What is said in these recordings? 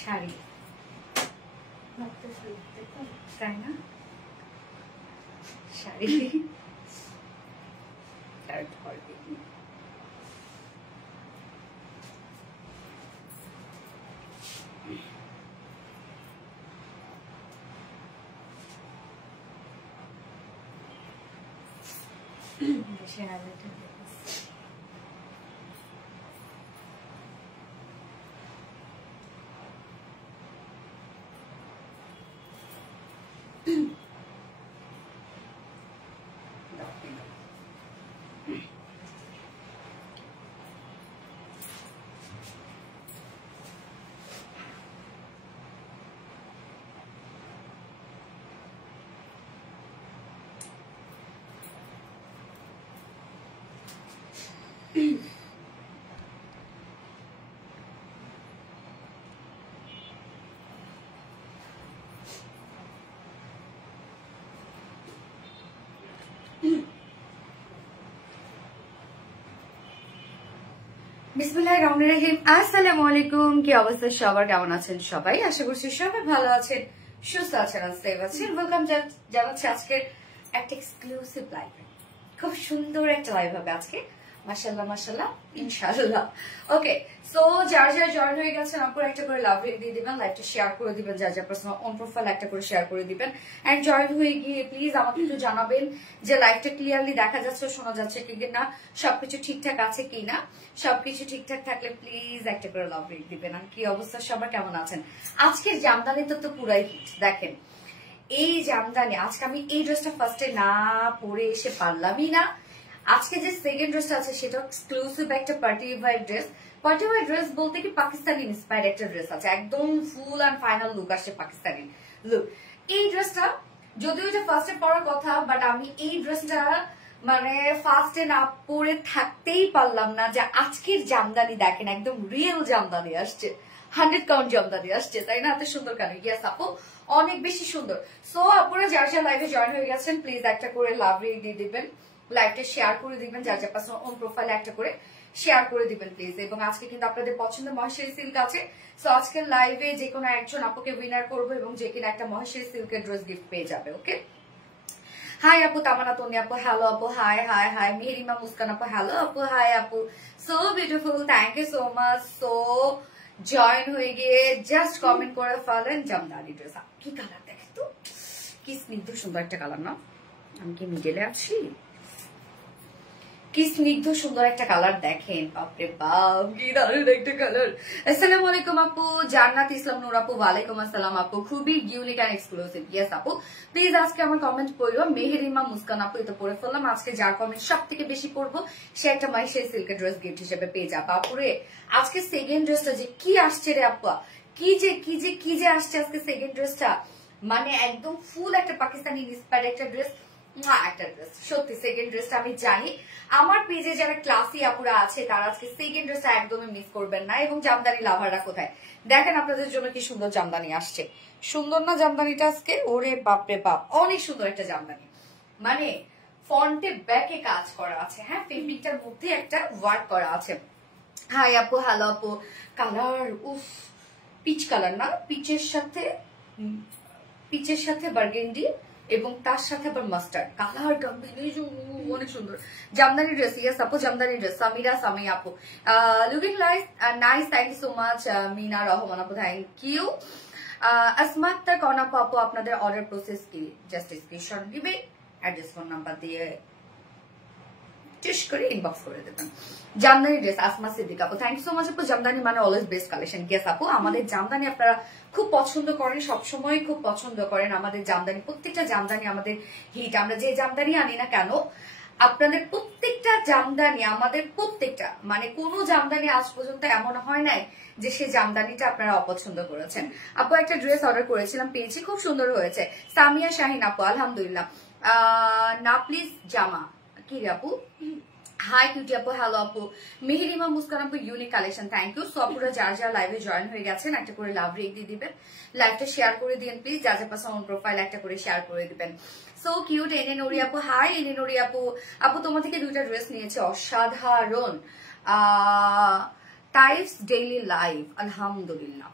শাড়ি তাই না? শাড়ি বিসমিল্লাহির রহমানির রহিম। আসসালামু আলাইকুম। কি অবস্থা সবার? কেমন আছেন সবাই? আশা করছি সবাই ভালো আছেন, সুস্থ আছেন, সেফ আছেন। ওয়েলকাম জানাচ্ছি আজকের একটা এক্সক্লুসিভ লাইভ। খুব সুন্দর একটা লাইভ হবে আজকে, মাশাআল্লাহ মাশাআল্লাহ ইনশাআল্লাহ। ওকে, সো যারা যারা জয়েন হয়ে গেছেন আপনারা একটা করে লাভ দিয়ে দিবেন, লাইভটা শেয়ার করে দিবেন, যার যার পার্সোনাল অন প্রোফাইল একটা করে শেয়ার করে দিবেন। এন্ড জয়েন হয়ে গিয়ে প্লিজ আমাকে একটু জানাবেন যে লাইভটা ক্লিয়ারলি দেখা যাচ্ছে, শোনা যাচ্ছে কি না, সবকিছু ঠিকঠাক আছে কি না। সবকিছু ঠিকঠাক থাকলে প্লিজ একটা করে লাভ দিবেন। আর কি অবস্থা সবার, কেমন আছেন? আজকের জামদানি তো পুরাই হিট। দেখেন এই জামদানি, আজকে আমি এই ড্রেসটা ফার্স্টে না পরে এসে পারলামই না। আজকে যে সেকেন্ড ড্রেসটা আছে সেটা এক্সক্লুসিভ একটা party wear dress. Party wear dress বলতে কি পাকিস্তানি ইন্সপায়ার্ড একটা ড্রেস আছে, একদম ফুল অ্যান্ড ফাইনাল লুক আসে পাকিস্তানি লুক। এই ড্রেসটা যদিও এটা ফার্স্টে পরার কথা, বাট আমি এই ড্রেসটা মানে ফার্স্টে না পরে থাকতেই পারলাম না। যে আজকের জামদানি দেখেন একদম রিয়েল জামদানি আসছে, 100 কাউন্ট জামদানি আসছে, তাই না? এত সুন্দর কেন? ইয়াস আপু, অনেক বেশি সুন্দর। সো আপনারা যারা যারা লাইভে জয়েন হয়ে গেছেন প্লিজ একটা করে লাভ দিয়ে দিবেন, লাইভটা শেয়ার করে দিবেন, যার যার পার্সোনাল ওন প্রোফাইলে একটা করে শেয়ার করে দিবেন প্লিজ। এবং আজকে কিন্তু আপনাদের পছন্দের মহেশ্বরী সিল্ক আছে। সো আজকের লাইভে যে কোনো একজন আপুকে উইনার করবো এবং যে কিনা একটা মহেশ্বরী সিল্কের ড্রেস গিফট পেয়ে যাবে। ওকে, হাই আপু, তামানা তনি আপু, হ্যালো আপু, hi hi hi, Mehrima Muskan আপু, হ্যালো আপু, হাই আপু, so beautiful, thank you so much. So join হয়ে গিয়ে জাস্ট কমেন্ট করে ফেলেন জামদানি ড্রেস। কি কালার দেখেন তো, কি স্নিগ্ধ সুন্দর একটা কালার না? আমি কি মিডলে আছি? কি স্নিগ্ধ সুন্দর একটা কালার দেখেন, বাপরে বাপ কি দারুণ একটা কালার। আসসালামু আলাইকুম আপু, জান্নাত ইসলাম নূর আপু, ওয়ালাইকুম আসসালাম আপু, খুবই ইউনিক এন্ড এক্সক্লুসিভ। ইয়েস আপু, প্লিজ আজকে আমার কমেন্ট পড়বো। মেহেরিমা মুস্কান আপু এটা পড়ে ফেললাম। আজকে যার কমেন্ট সব থেকে বেশি পড়বো সে একটা মহেশ্বরী সিল্কের ড্রেস গিফট হিসেবে পেয়ে যাবে। আপুরে আজকে সেকেন্ড ড্রেসটা যে কি আসছে রে আপু, কি যে আসছে আজকে সেকেন্ড ড্রেসটা, মানে একদম ফুল একটা পাকিস্তানি ইন্সপায়ার্ড একটা ড্রেস, একটা ড্রেস। সত্যি সেকেন্ড ড্রেসটা আমি জানি আমার পেজে যারা ক্লাসি আপুরা আছে তারা আজকে সেকেন্ড ড্রেসটা একদমই মিস করবেন না। এবং জামদানি লাভাররা কোথায় দেখেন আপনাদের জন্য কি সুন্দর জামদানি আসছে। সুন্দর না জামদানিটা আজকে? ওরে বাপরে বাপ, অনেক সুন্দর একটা জামদানি, মানে ফন্টে ব্যাকে কাজ করা আছে, হ্যাঁ ফেব্রিকটার মধ্যে একটা ওয়ার্ক করা আছে। হাই আপু, হ্যালো আপু, কালার উফ, পিচ কালার না, পিচের সাথে বার্গেন্ডি এবং তার সাথে আবার মাস্টার্ড কালার কম্বিনেশন, অনেক সুন্দর জামদানি ড্রেস। ইয়েস আপু, জামদানি ড্রেস। সামি আপু, looking nice, thank you so much. Mina Rahman আপু, থ্যাংক ইউ। আসমাত কন আপু, আপনাদের অর্ডার প্রসেস কি? জাস্ট স্ক্রিনশট দিবে, অ্যাড্রেস ফোন নাম্বার দিয়ে করে ইনবক্স করে দেবেন। জামদানি ড্রেস আসমা সিদ্দিক আপু, থ্যাংক ইউ সো মাচ আপু। জামদানি মানে অলওয়েজ বেস্ট কালেকশন। ইয়েস আপু, আমাদের জামদানি আপনারা খুব পছন্দ করেন, সবসময় খুব পছন্দ করেন আমাদের জামদানি। প্রত্যেকটা জামদানি আমাদের হিট। আমরা যে জামদানি আনি না কেন, আপনাদের প্রত্যেকটা জামদানি আমাদের প্রত্যেকটা, মানে কোনো জামদানি আজ পর্যন্ত এমন হয় নাই যে সেই জামদানিটা আপনারা অপছন্দ করেছেন। আপু একটা ড্রেস অর্ডার করেছিলাম, পেয়েছি, খুব সুন্দর হয়েছে। সামিয়া শাহিন আপু, আলহামদুলিল্লাহ। না প্লিজ জামা কি রে আপু, হাই কিউটি আপু, হ্যালো আপু। মেহেরিমা মুস্কান আপু, unique collection, thank you. So আপুরা যারা যারা লাইভে জয়েন হয়ে গেছেন একটা করে লাভ রেক দিয়ে দিবেন, লাইভটা শেয়ার করে দিন প্লিজ, যার যার পাশে অন প্রোফাইল একটা করে শেয়ার করে দিবেন। So cute. এনে নড়ি আপু, হাই এনে নড়ি আপু, আপু তোমার থেকে দুইটা ড্রেস নিয়েছে, অসাধারণ। টাইপস ডেইলি লাইভ আলহামদুলিল্লাহ।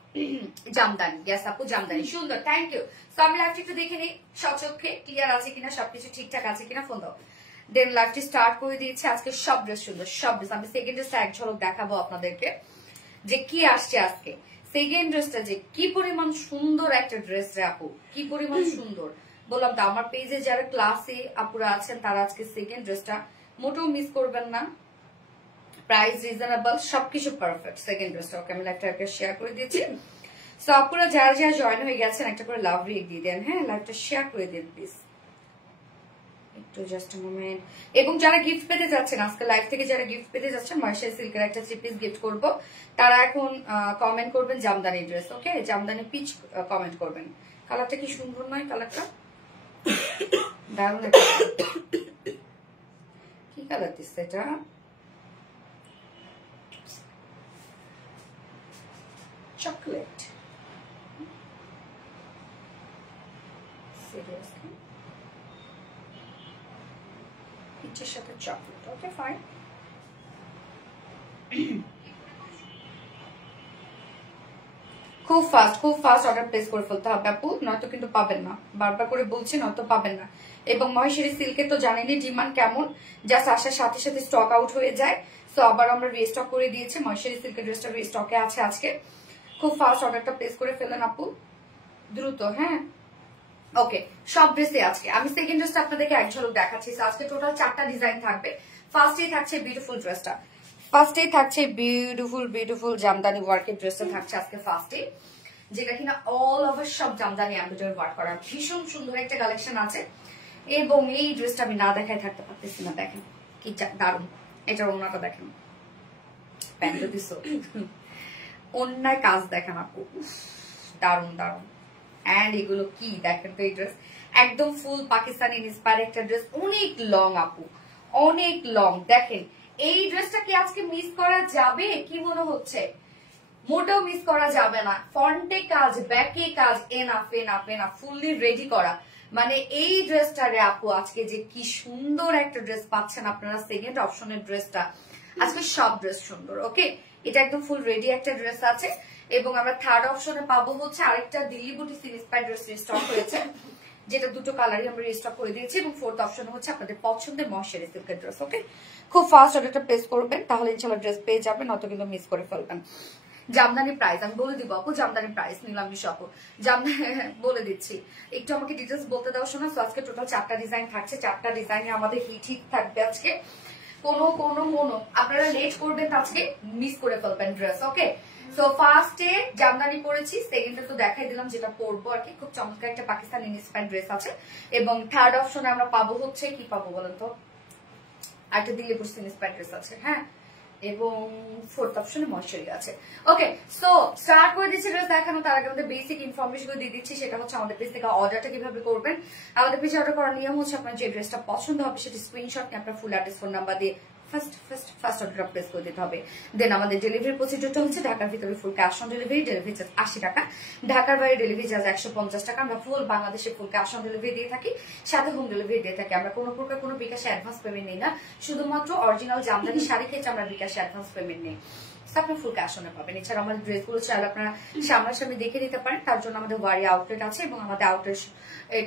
জামদানি, ইয়েস আপু জামদানি, সুন্দর, থ্যাংক ইউ। তো আমি লাইভটা একটু দেখে নিই সচক্ষে ক্লিয়ার আছে কিনা, সবকিছু ঠিকঠাক আছে কিনা, ফোন দাও। দেন লাইভটি স্টার্ট করে দিয়েছি। আজকে সব ড্রেস সুন্দর, সব ড্রেস। আমি সেকেন্ড ড্রেসটা এক ঝলক দেখাবো আপনাদেরকে যে কি আসছে আজকে। সেকেন্ড ড্রেসটা যে কি পরিমাণ সুন্দর একটা ড্রেস রে আপু, কি পরিমাণ সুন্দর। বললাম তো আমার পেজে যারা ক্লাসে আপুরা আছেন তারা আজকে সেকেন্ড ড্রেসটা মোটেও মিস করবেন না। প্রাইস রিজনেবল, সবকিছু পারফেক্ট। সেকেন্ড ড্রেসটা ওকে আমি লাইভটা শেয়ার করে দিয়েছি। সো আপুরা যারা যারা জয়েন হয়ে গেছেন একটা করে লাভ রিয়েক্ট দিয়ে দেন, হ্যাঁ লাইভটা শেয়ার করে দেন প্লিজ একটু, জাস্ট মোমেন্ট। এবং যারা গিফট পেতে যাচ্ছেন আজকে লাইভ থেকে, যারা গিফট পেতে যাচ্ছেন মহেশের সিল্কের একটা 3 পিস গিফট করব, তারা এখন কমেন্ট করবেন জামদানি ড্রেস, ওকে জামদানি পিচ কমেন্ট করবেন। কালারটা কি সুন্দর নয়? কালারটা দারুণ একটা, কি কালার দিচ্ছে এটা? চকলেট, সিরিয়াসলি পিচের সাথে চকলেট, ওকে ফাইন। খুব ফাস্ট অর্ডার প্লেস করে ফেলতে হবে আপু, নয়তো কিন্তু পাবেন না। বারবার করে বলছি নয়তো পাবেন না। এবং মহেশ্বরী সিল্কের তো জানেনই ডিমান্ড কেমন, জাস্ট আসার সাথে সাথে স্টক আউট হয়ে যায়। সো আবার আমরা রিস্টক করে দিয়েছি, মহেশ্বরী সিল্কের ড্রেসটা রিস্টকে আছে আজকে। খুব ফাস্ট অর্ডারটা প্লেস করে ফেলেন আপু, দ্রুত, হ্যাঁ। ওকে, সব ড্রেসে আজকে আমি সেকেন্ড ড্রেসটা আপনাদেরকে এক ঝলক দেখাচ্ছি। আজকে টোটাল 4টা ডিজাইন থাকবে। ফার্স্টেই থাকছে বিউটিফুল ড্রেসটা, ফার্স্টেই থাকছে বিউটিফুল জামদানি ওয়ার্কের ড্রেসটা থাকছে আজকে ফার্স্টে, যেটা কিনা অল ওভার সব জামদানি এমব্রয়ডারি ওয়ার্ক করা, ভীষণ সুন্দর একটা কালেকশন আছে। এবং এই ড্রেসটা আমি না দেখায় থাকতে পারতেছি না, দেখেন কি দারুণ। এটার ওড়নাটা দেখেন, প্যান্ট দিছো, অন্যায় কাজ দেখেন আপু, দারুণ দারুণ। এন্ড এগুলো কি দেখেন তো, এই ড্রেস একদম ফুল পাকিস্তানি ইন্সপায়ার একটা ড্রেস, অনেক লং আপু, অনেক লং। দেখেন এই ড্রেসটা কি আজকে মিস করা যাবে? কি মনে হচ্ছে? মোটেও মিস করা যাবে না। ফ্রন্টে কাজ, ব্যাকে কাজ, enough enough enough, fully ready করা। মানে এই ড্রেসটারে আপু আজকে যে কি সুন্দর একটা ড্রেস পাচ্ছেন আপনারা, সেকেন্ড অপশনের ড্রেসটা আজকে সব ড্রেস সুন্দর, ওকে। এটা একদম ফুল রেডি একটা ড্রেস আছে। এবং আমরা থার্ড অপশনে পাবো হচ্ছে আরেকটা Delhi boutique inspired dress stock হয়েছে, যেটা দুটো কালারই আমরা রিস্টক করে দিয়েছি। এবং ফোর্থ অপশনে হচ্ছে আপনাদের পছন্দের মহেশ্বরী সিল্কের ড্রেস, ওকে। খুব ফাস্ট অর্ডারটা প্লেস করবেন, তাহলে ইনশাআল্লাহ ড্রেস পেয়ে যাবেন, নয়তো কিন্তু মিস করে ফেলবেন। জামদানি প্রাইস আমি বলে দিব আপু, জামদানি প্রাইস নিলামিশ আপু, জামদানি বলে দিচ্ছি, একটু আমাকে ডিটেলস বলতে দাও শোনা। সো আজকে টোটাল 4টা ডিজাইন থাকছে, 4টা ডিজাইনে আমাদের হিট থাকবে আজকে। কোনো আপনারা লেট করবেন আজকে মিস করে ফেলবেন ড্রেস, ওকে। সো ফার্স্টে জামদানি পরেছি, সেকেন্ডে তো দেখাই দিলাম যেটা পরবো আর কি, খুব চমৎকার একটা পাকিস্তানি ইন্সপায়ার্ড ড্রেস আছে। এবং থার্ড অপশনে আমরা পাবো হচ্ছে কি পাবো বলেন তো, একটা দিল্লি বুটিক ইন্সপায়ার্ড ড্রেস আছে, হ্যাঁ। এবং ফোর্থ অপশনে মহেশ্বরী আছে, ওকে। সো স্টার্ট করে দিচ্ছি ড্রেস দেখানো। তার আগে আমাদের বেসিক ইনফরমেশন দিয়ে দিচ্ছি, সেটা হচ্ছে আমাদের পেজ থেকে অর্ডারটা কিভাবে করবেন। আমাদের পেজে অর্ডার করার নিয়ম হচ্ছে আপনার যে ড্রেসটা পছন্দ হবে সেটা স্ক্রিনশট নিয়ে আপনার ফুল অ্যাড্রেস ফোন নাম্বার দিয়ে ফার্স্ট অর্ডার প্লেস করে দিতে হবে। দেন আমাদের ডেলিভারি প্রসিডিউরটা হচ্ছে ঢাকার ভিতরে full cash on delivery, delivery charge 80 টাকা, ঢাকার বাইরে ডেলিভারি চার্জ 150 টাকা। আমরা ফুল বাংলাদেশে ফুল ক্যাশ অন ডেলিভারি দিয়ে থাকি, সাথে হোম ডেলিভারি দিয়ে থাকি। আমরা কোনো প্রকার কোনো বিকাশে অ্যাডভান্স পেমেন্ট নেই না, শুধুমাত্র অরিজিনাল জামদানি শাড়ি ক্ষেত্রে আমরা বিকাশে অ্যাডভান্স পেমেন্ট নেই, আপনি ফুল ক্যাশ অনে পাবেন। এছাড়া আমাদের ড্রেসগুলো চাইলে আপনারা সামনাসামনি দেখে নিতে পারেন, তার জন্য আমাদের ওয়ারি আউটলেট আছে এবং আমাদের আউটলেট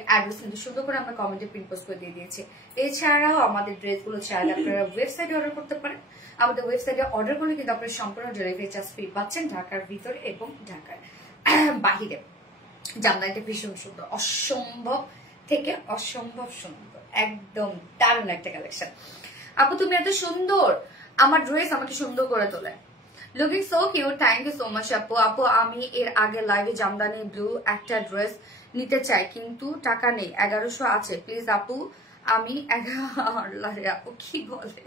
অ্যাড্রেস কিন্তু সুন্দর করে আমরা কমেন্টে পিন পোস্ট করে দিয়ে দিয়েছি। এছাড়াও আমাদের ড্রেসগুলো চাইলে আপনারা ওয়েবসাইটে অর্ডার করতে পারেন। আমাদের ওয়েবসাইটে অর্ডার করলে কিন্তু আপনারা সম্পূর্ণ ডেলিভারি চার্জ ফ্রি পাচ্ছেন ঢাকার ভিতরে এবং ঢাকার বাহিরে। জামদানিটা ভীষণ সুন্দর, অসম্ভব থেকে অসম্ভব সুন্দর, একদম দারুণ একটা কালেকশন। আপু তুমি এত সুন্দর, আমার ড্রেস আমাকে সুন্দর করে তোলে। Looking so cute, thank you so much আপু। আপু আমি এর আগে লাইভে জামদানি ব্লু একটা ড্রেস নিতে চাই কিন্তু টাকা নেই, 1100 আছে প্লিজ আপু। আমি 11 আপু কি বলে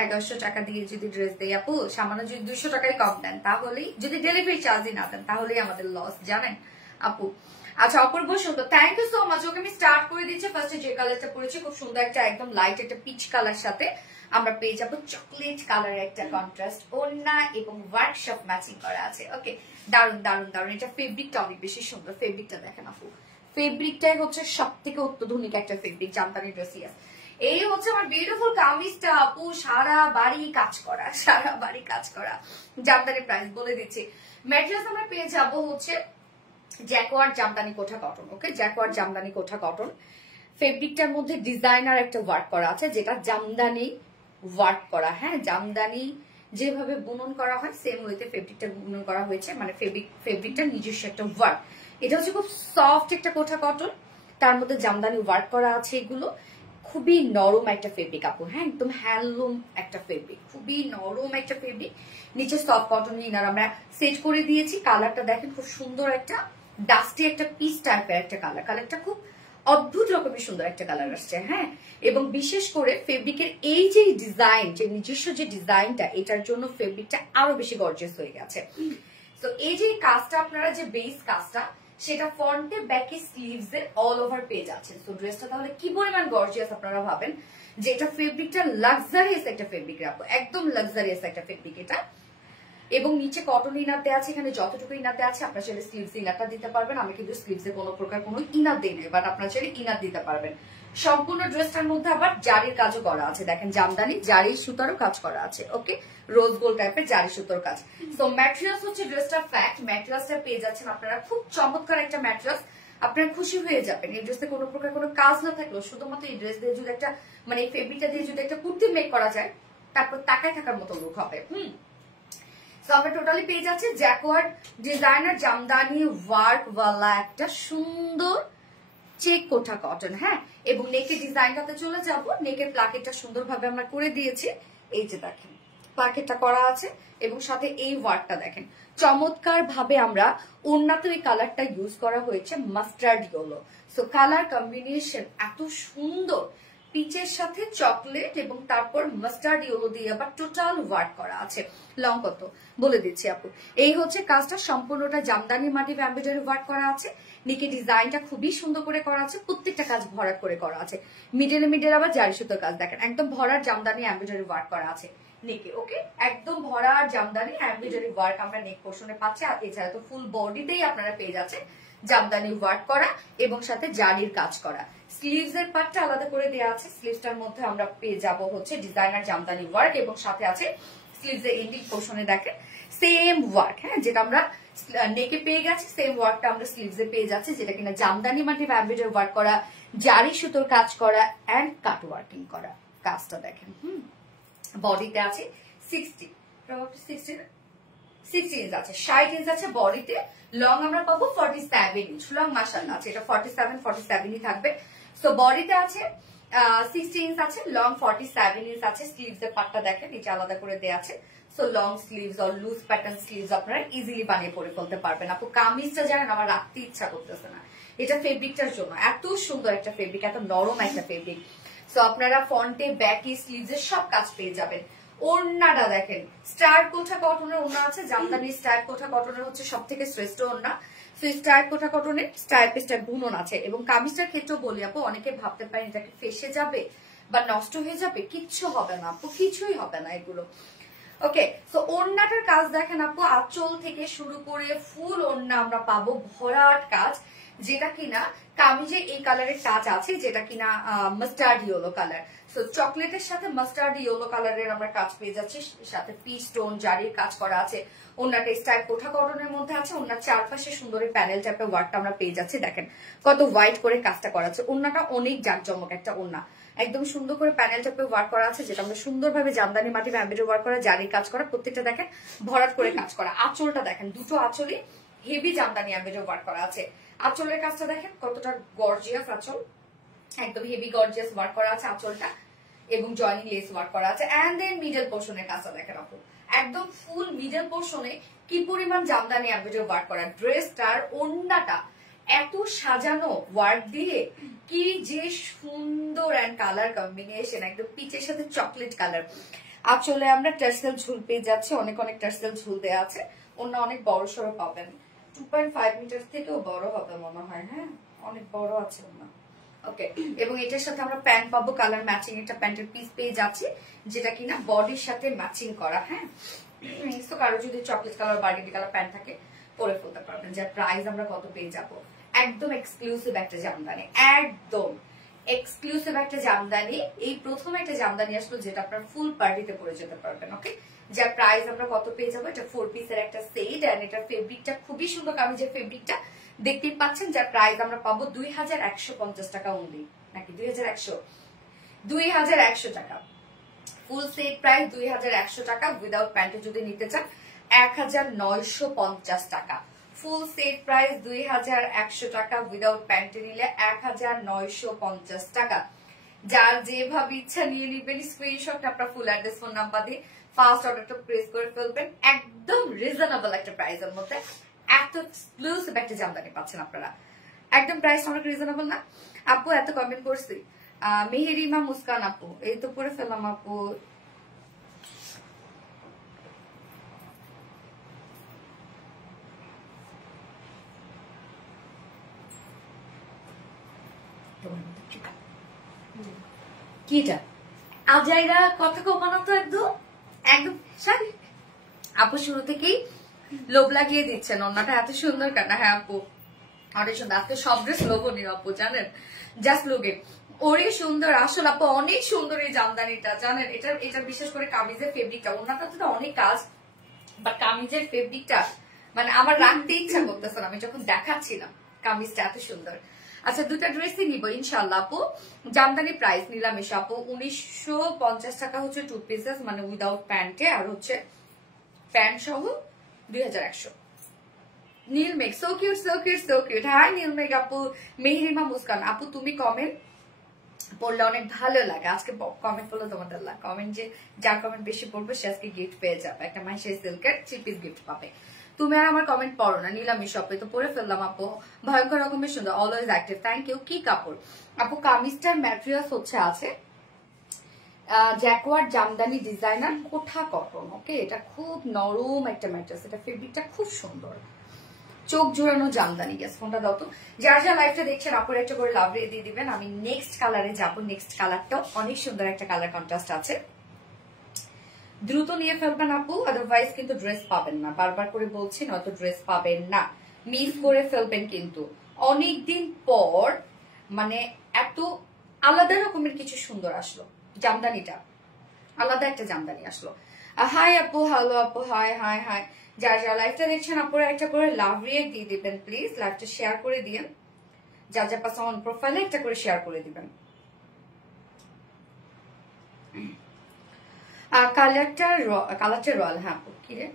1100 টাকা দিয়ে যদি ড্রেস দেই আপু, সামান্য যদি 200 টাকায় কম দেন তাহলেই, যদি ডেলিভারি চার্জই না দেন তাহলেই আমাদের লস, জানেন আপু। আচ্ছা অপূর্ব সুন্দর, থ্যাংক ইউ সো মাচ। ওকে আমি স্টার্ট করে দিচ্ছি। ফার্স্টে যে কালারটা পরেছি খুব সুন্দর একটা একদম লাইট একটা পিচ কালার সাথে আমরা পেয়ে যাবো চকলেট কালার একটা কন্ট্রাস্ট, ওড়না এবং ওয়ার্কশপ ম্যাচিং করা আছে, ওকে। দারুন দারুন দারুন, এটা ফেব্রিকটা অনেক বেশি সুন্দর, ফেব্রিকটা দেখেন আপু, ফেব্রিকটাই হচ্ছে সব থেকে অত্যাধুনিক একটা ফেব্রিক জামদানি ড্রেস। এই হচ্ছে আমার বিউটিফুল কামিজটা আপু, সারা বাড়ি কাজ করা, সারা বাড়ি কাজ করা। জামদানি প্রাইস বলে দিচ্ছি। ম্যাটেরিয়ালস আমরা পেয়ে যাবো হচ্ছে জ্যাকোয়ার্ড জামদানি কোঠা কটন। ওকে, জ্যাকোয়ার্ড জামদানি কোঠা কটন। ফেব্রিকটার মধ্যে ডিজাইনার একটা ওয়ার্ক করা আছে, যেটা জামদানি ওয়ার্ক করা। হ্যাঁ, জামদানি যেভাবে বুনন করা হয় সেম ওয়েতে ফেব্রিকটা বুনন করা হয়েছে, মানে ফেব্রিকটার নিজস্ব একটা ওয়ার্ক। এটা হচ্ছে খুব সফট একটা কোঠা কটন, তার মধ্যে জামদানি ওয়ার্ক করা আছে। এগুলো খুবই নরম একটা ফেব্রিক আপু। হ্যাঁ, একদম হ্যান্ডলুম একটা ফেব্রিক, খুবই নরম একটা ফেব্রিক। নিচে সফট কটন ইনার আমরা সেট করে দিয়েছি। কালারটা দেখেন, খুব সুন্দর একটা ডাস্টি একটা পিস টাইপের একটা কালার। কালারটা খুব অদ্ভুত রকমের সুন্দর একটা কালার আসছে। হ্যাঁ, এবং বিশেষ করে ফেব্রিকের এই যে ডিজাইন, যে নিজস্ব যে ডিজাইনটা, এটার জন্য ফেব্রিকটা আরো বেশি গর্জিয়াস হয়ে গেছে। তো এই যে কাজটা, আপনারা যে বেস কাজটা, সেটা ফ্রন্টে ব্যাকে স্লিভস এ অল ওভার পেয়ে যাচ্ছেন। তো ড্রেসটা তাহলে কি পরিমাণ গর্জিয়াস আপনারা ভাবেন যে এটা ফেব্রিকটা লাক্সারিয়াস একটা ফেব্রিক রাখবো, একদম লাক্সারিয়াস একটা ফেব্রিক এটা। এবং নিচে কটন ইনার দেওয়া আছে, এখানে যতটুকু ইনার দেওয়া আছে আপনারা চাইলে স্লিভস ইনারটা দিতে পারবেন। আমি কিন্তু স্লিভস এ কোনো প্রকার কোনো ইনার দিই নাই, বাট আপনারা চাইলে ইনার দিতে পারবেন। সম্পূর্ণ ড্রেসটার মধ্যে আবার জারির কাজও করা আছে, দেখেন জামদানি জারির সুতারও কাজ করা আছে। ওকে, রোজ গোল্ড টাইপের জারি সুতোর কাজ। তো ম্যাটেরিয়ালস হচ্ছে ড্রেসটার ফ্যাক্ট, ম্যাটেরিয়ালসটা পেয়ে যাচ্ছেন আপনারা, খুব চমৎকার একটা ম্যাটেরিয়ালস। আপনারা খুশি হয়ে যাবেন। এই ড্রেসে কোনো প্রকার কোনো কাজ না থাকলেও শুধুমাত্র এই ড্রেস দিয়ে যদি একটা, মানে এই ফেব্রিকটা দিয়ে যদি একটা কুর্তি মেক করা যায়, তারপর তাকায় থাকার মতো লুক হবে। আমরা টোটালি পেয়ে যাচ্ছি জ্যাকোয়ার্ড ডিজাইনার জামদানি ওয়ার্ক ওয়ালা একটা সুন্দর চেক কোঠা কটন। হ্যাঁ, এবং নেকের ডিজাইনটাতে চলে যাব। নেকের প্লাকেটটা সুন্দরভাবে আমরা করে দিয়েছি। এই যে দেখেন প্লাকেটটা করা আছে, এবং সাথে এই ওয়ার্কটা দেখেন চমৎকার ভাবে আমরা ওড়নাতে এই কালারটা ইউজ করা হয়েছে mustard yellow. So colour combination এত সুন্দর, পিচের সাথে চকলেট এবং তারপর মাস্টার্ড ইয়েলো দিয়ে আবার টোটাল ওয়ার্ক করা আছে। লং কত বলে দিচ্ছি আপু। এই হচ্ছে কাজটা, সম্পূর্ণটা জামদানি মাটি এমব্রয়ডারি ওয়ার্ক করা আছে। নিকে ডিজাইনটা খুবই সুন্দর করে করা আছে, প্রত্যেকটা কাজ ভরাট করে করা আছে। মিডল আবার জারি সুতোর কাজ দেখেন, একদম ভরার জামদানি এমব্রয়ডারি ওয়ার্ক করা আছে নেকে। ওকে, একদম ভরার জামদানি এমব্রয়ডারি ওয়ার্ক আমরা নেক পোর্শনে পাচ্ছি। আর এছাড়া তো ফুল বডিতেই আপনারা পেয়ে যাচ্ছেন জামদানি ওয়ার্ক করা এবং সাথে জারির কাজ করা। স্লিভস এর পার্টটা আলাদা করে দেওয়া আছে। স্লিভসটার মধ্যে আমরা পেয়ে যাব হচ্ছে ডিজাইনার জামদানি ওয়ার্ক, এবং সাথে আছে স্লিভস এর এন্ডিং পোর্শনে দেখেন সেম ওয়ার্ক। হ্যাঁ, যেটা আমরা নেকে পেয়ে গেছি সেম ওয়ার্কটা আমরা স্লিভস এ পেয়ে যাচ্ছি, যেটা কিনা জামদানি মাটি এমব্রয়ডারি ওয়ার্ক করা, জারি সুতোর কাজ করা এন্ড কাট ওয়ার্কিং করা। কাজটা দেখেন। বডিতে আছে 60 ইঞ্চ আছে, 60 ইঞ্চ আছে বডিতে। লং আমরা পাবো 47 ইঞ্চ লং, মাশাআল্লাহ আছে, এটা 47 থাকবে। সো বডিতে আছে 60 ইঞ্চ আছে, লং 47 ইঞ্চ আছে। স্লিভস এর পার্টটা দেখেন নিচে আলাদা করে দেয়া আছে। সো লং স্লিভস আর লুজ প্যাটার্ন স্লিভস আপনারা ইজিলি বানিয়ে পরে ফেলতে পারবেন। আপু কামিজটা জানেন আমার রাখতে ইচ্ছা করতেছে না, এটা ফেব্রিকটার জন্য। এত সুন্দর একটা ফেব্রিক, এত নরম একটা ফেব্রিক। সো আপনারা ফ্রন্টে ব্যাকে স্লিভস এর সব কাজ পেয়ে যাবেন। ওড়নাটা দেখেন, স্টার কোঠা কটনের ওড়না আছে। জামদানি স্টার কোঠা কটনের হচ্ছে সব থেকে শ্রেষ্ঠ ওড়না। সো স্টার কোঠা কটনের স্টার পেস্টার বুনন আছে। এবং কামিজটার ক্ষেত্রেও বলি আপু, অনেকে ভাবতে পারেন এটাকে ফেসে যাবে বা নষ্ট হয়ে যাবে, কিচ্ছু হবে না আপু, কিছুই হবে না এগুলো। ওকে, সো ওড়নাটার কাজ দেখেন আপু, আঁচল থেকে শুরু করে ফুল ওড়না আমরা পাবো ভরাট কাজ, যেটা কিনা কামিজে এই কালারের টাচ আছে, যেটা কিনা মাস্টার্ড ইয়েলো কালার। সো চকলেটের সাথে মাস্টার্ড ইয়েলো কালারের আমরা কাজ পেয়ে যাচ্ছি, সাথে পি স্টোন জারির কাজ করা আছে। ওড়নাটা স্টাইল কোঠা কটনের মধ্যে আছে। ওড়নার চারপাশে সুন্দর প্যানেল টাইপের ওয়ার্কটা আমরা পেয়ে যাচ্ছি। দেখেন কত হোয়াইট করে কাজটা করা আছে। ওড়নাটা অনেক জাঁকজমক একটা ওড়না, একদম সুন্দর করে প্যানেল টাইপের ওয়ার্ক করা আছে, যেটা আমরা সুন্দরভাবে জামদানি মাটি এমব্রয়ডারি ওয়ার্ক করা, জারির কাজ করা, প্রত্যেকটা দেখেন ভরাট করে কাজ করা। আঁচলটা দেখেন, দুটো আঁচলই হেভি জামদানি এমব্রয়ডারি ওয়ার্ক করা আছে। আঁচলের কাজটা দেখেন কতটা গর্জিয়াস আঁচল, একদম হেভি গর্জিয়াস ওয়ার্ক করা আছে আঁচলটা, এবং জয়নিং লেস ওয়ার্ক করা আছে। এন্ড দেন মিডল পোর্শনের কাজটা দেখেন আপু, একদম ফুল মিডল পোর্শনে কি পরিমাণ জামদানি এমব্রয়ডারি ওয়ার্ক করা। ড্রেসটার ওড়নাটা এত সাজানো ওয়ার্ক দিয়ে, কি যে সুন্দর এন্ড কালার কম্বিনেশন, একদম পিচের সাথে চকলেট কালার। আঁচলে আমরা টার্সেল ঝুল পেয়ে যাচ্ছি, অনেক টার্সেল ঝুল দেওয়া আছে। ওড়না অনেক বড় সড়ো পাবেন, 2.5 মিটার থেকেও বড় হবে মনে হয়। হ্যাঁ, অনেক বড় আছে ওড়না। ওকে, এবং এটার সাথে আমরা প্যান্ট পাবো, কালার ম্যাচিং একটা প্যান্টের পিস পেয়ে যাচ্ছি, যেটা কিনা বডির সাথে ম্যাচিং করা। হ্যাঁ, তো কারো যদি chocolate colour burgundy colour pant থাকে পরে ফেলতে পারবেন। যার প্রাইস আমরা কত পেয়ে যাব, একদম এক্সক্লুসিভ একটা জামদানি, একদম এক্সক্লুসিভ একটা জামদানি, এই প্রথম একটা জামদানি আসলো যেটা আপনার ফুল পার্টিতে পরে যেতে পারবেন। ওকে, যার প্রাইস আমরা কত পেয়ে যাবো, এটা 4 পিসের একটা সেট এন্ড এটার ফেব্রিকটা খুবই সুন্দর, কামিজের ফেব্রিকটা দেখতেই পাচ্ছেন, যার প্রাইস আমরা পাবো 2150 টাকা অনলি, নাকি 2100 টাকা। ফুল সেট প্রাইস 2100 টাকা, উইদাউট প্যান্টে যদি নিতে চান 1950 টাকা। ফুল সেট প্রাইস 2100 টাকা, উইদাউট প্যান্টে নিলে 1950 টাকা। যার যেভাবে ইচ্ছা নিয়ে নিবেন, স্ক্রিনশট আপনার ফুল অ্যাড্রেস ফোন নাম্বার দিয়ে ফার্স্ট অর্ডারটা প্রেস করে ফেলবেন। একদম রিজনেবল একটা প্রাইসের মধ্যে এত এক্সক্লুসিভ একটা জামদানি পাচ্ছেন আপনারা, একদম প্রাইস অনেক রিজনেবল না? আপু এত কমেন্ট করছি, মেহেরিমা মুস্কান আপু, এই তো পরে ফেললাম আপু। কিটা আজাইরা কথা কমানো তো একদম একদম আপু শুরু থেকেই লোভ লাগিয়ে দিচ্ছেন, ওনাটা এত সুন্দর কেন? হ্যাঁ আপু অনেক সুন্দর, আজকে সব ড্রেস লোভনীয় আপু, জানেন, জাস্ট লোকে ওরে সুন্দর। আসলে আপু অনেক সুন্দর এই জামদানিটা, জানেন, এটা বিশেষ করে কামিজের ফেব্রিকটা, ওনাটা তো অনেক কাজ, বাট কামিজের ফেব্রিকটা মানে আমার রাখতে ইচ্ছা করতেছে না আমি যখন দেখাচ্ছিলাম, কামিজটা এত সুন্দর। আচ্ছা দুটা ড্রেসই নিবো ইনশাল্লাহ আপু। জামদানি প্রাইস নিলাম এসে আপু 1950 টাকা হচ্ছে 2 পিসেস, মানে উইদাউট প্যান্টে, আর হচ্ছে প্যান্ট সহ 2100। Nilmegh so cute so cute so cute. Hi Nilmegh আপু, মেহরিমা মুস্কান আপু, তুমি কমেন্ট পড়লে অনেক ভালো লাগে। আজকে কমেন্ট পড়লে তোমাদের কমেন্ট, যে যার কমেন্ট বেশি পড়বে সে আজকে গিফট পেয়ে যাবে, একটা মাইশাই সিল্কের 3 পিস গিফট পাবে। তুমি আর আমার কমেন্ট পড়ো না, নিলামি শপে তো পরে ফেললাম আপু, ভয়ঙ্কর রকমের সুন্দর, অলওয়েজ অ্যাক্টিভ, থ্যাংক ইউ। কি কাপড় আপু? কামিজটার ম্যাটেরিয়ালস হচ্ছে আছে জ্যাকওয়ার্ড জামদানি ডিজাইনার কোঠা কটন। ওকে, এটা খুব নরম একটা ম্যাটেরিয়ালস, এটা ফেব্রিকটা খুব সুন্দর, চোখ জোড়ানো জামদানি। গ্যাস ফোনটা দাও তো। যার যা লাইফটা দেখছেন আপুর একটা করে লাভ রে দিয়ে দিবেন। আমি নেক্সট কালারে যাবো, নেক্সট কালারটাও অনেক সুন্দর একটা কালার কন্ট্রাস্ট আছে, দ্রুত নিয়ে ফেলবেন আপু, আদারওয়াইজ কিন্তু ড্রেস পাবেন না, বারবার করে বলছি, নয়তো ড্রেস পাবেন না, মিস করে ফেলবেন কিন্তু। অনেকদিন পর মানে এত আলাদা রকমের কিছু সুন্দর আসলো, জামদানিটা আলাদা একটা জামদানি আসলো। হাই আপু, হ্যালো আপু, হাই হাই হাই। যার যা লাইভটা দেখছেন আপুরা একটা করে লাভ রিয়েক্ট দিয়ে দিবেন প্লিজ, লাইভটা শেয়ার করে দিন, যার যা পাশে অন প্রোফাইলে একটা করে শেয়ার করে দিবেন। কালারটা রয়্যাল। হ্যাঁ আপু, কি রে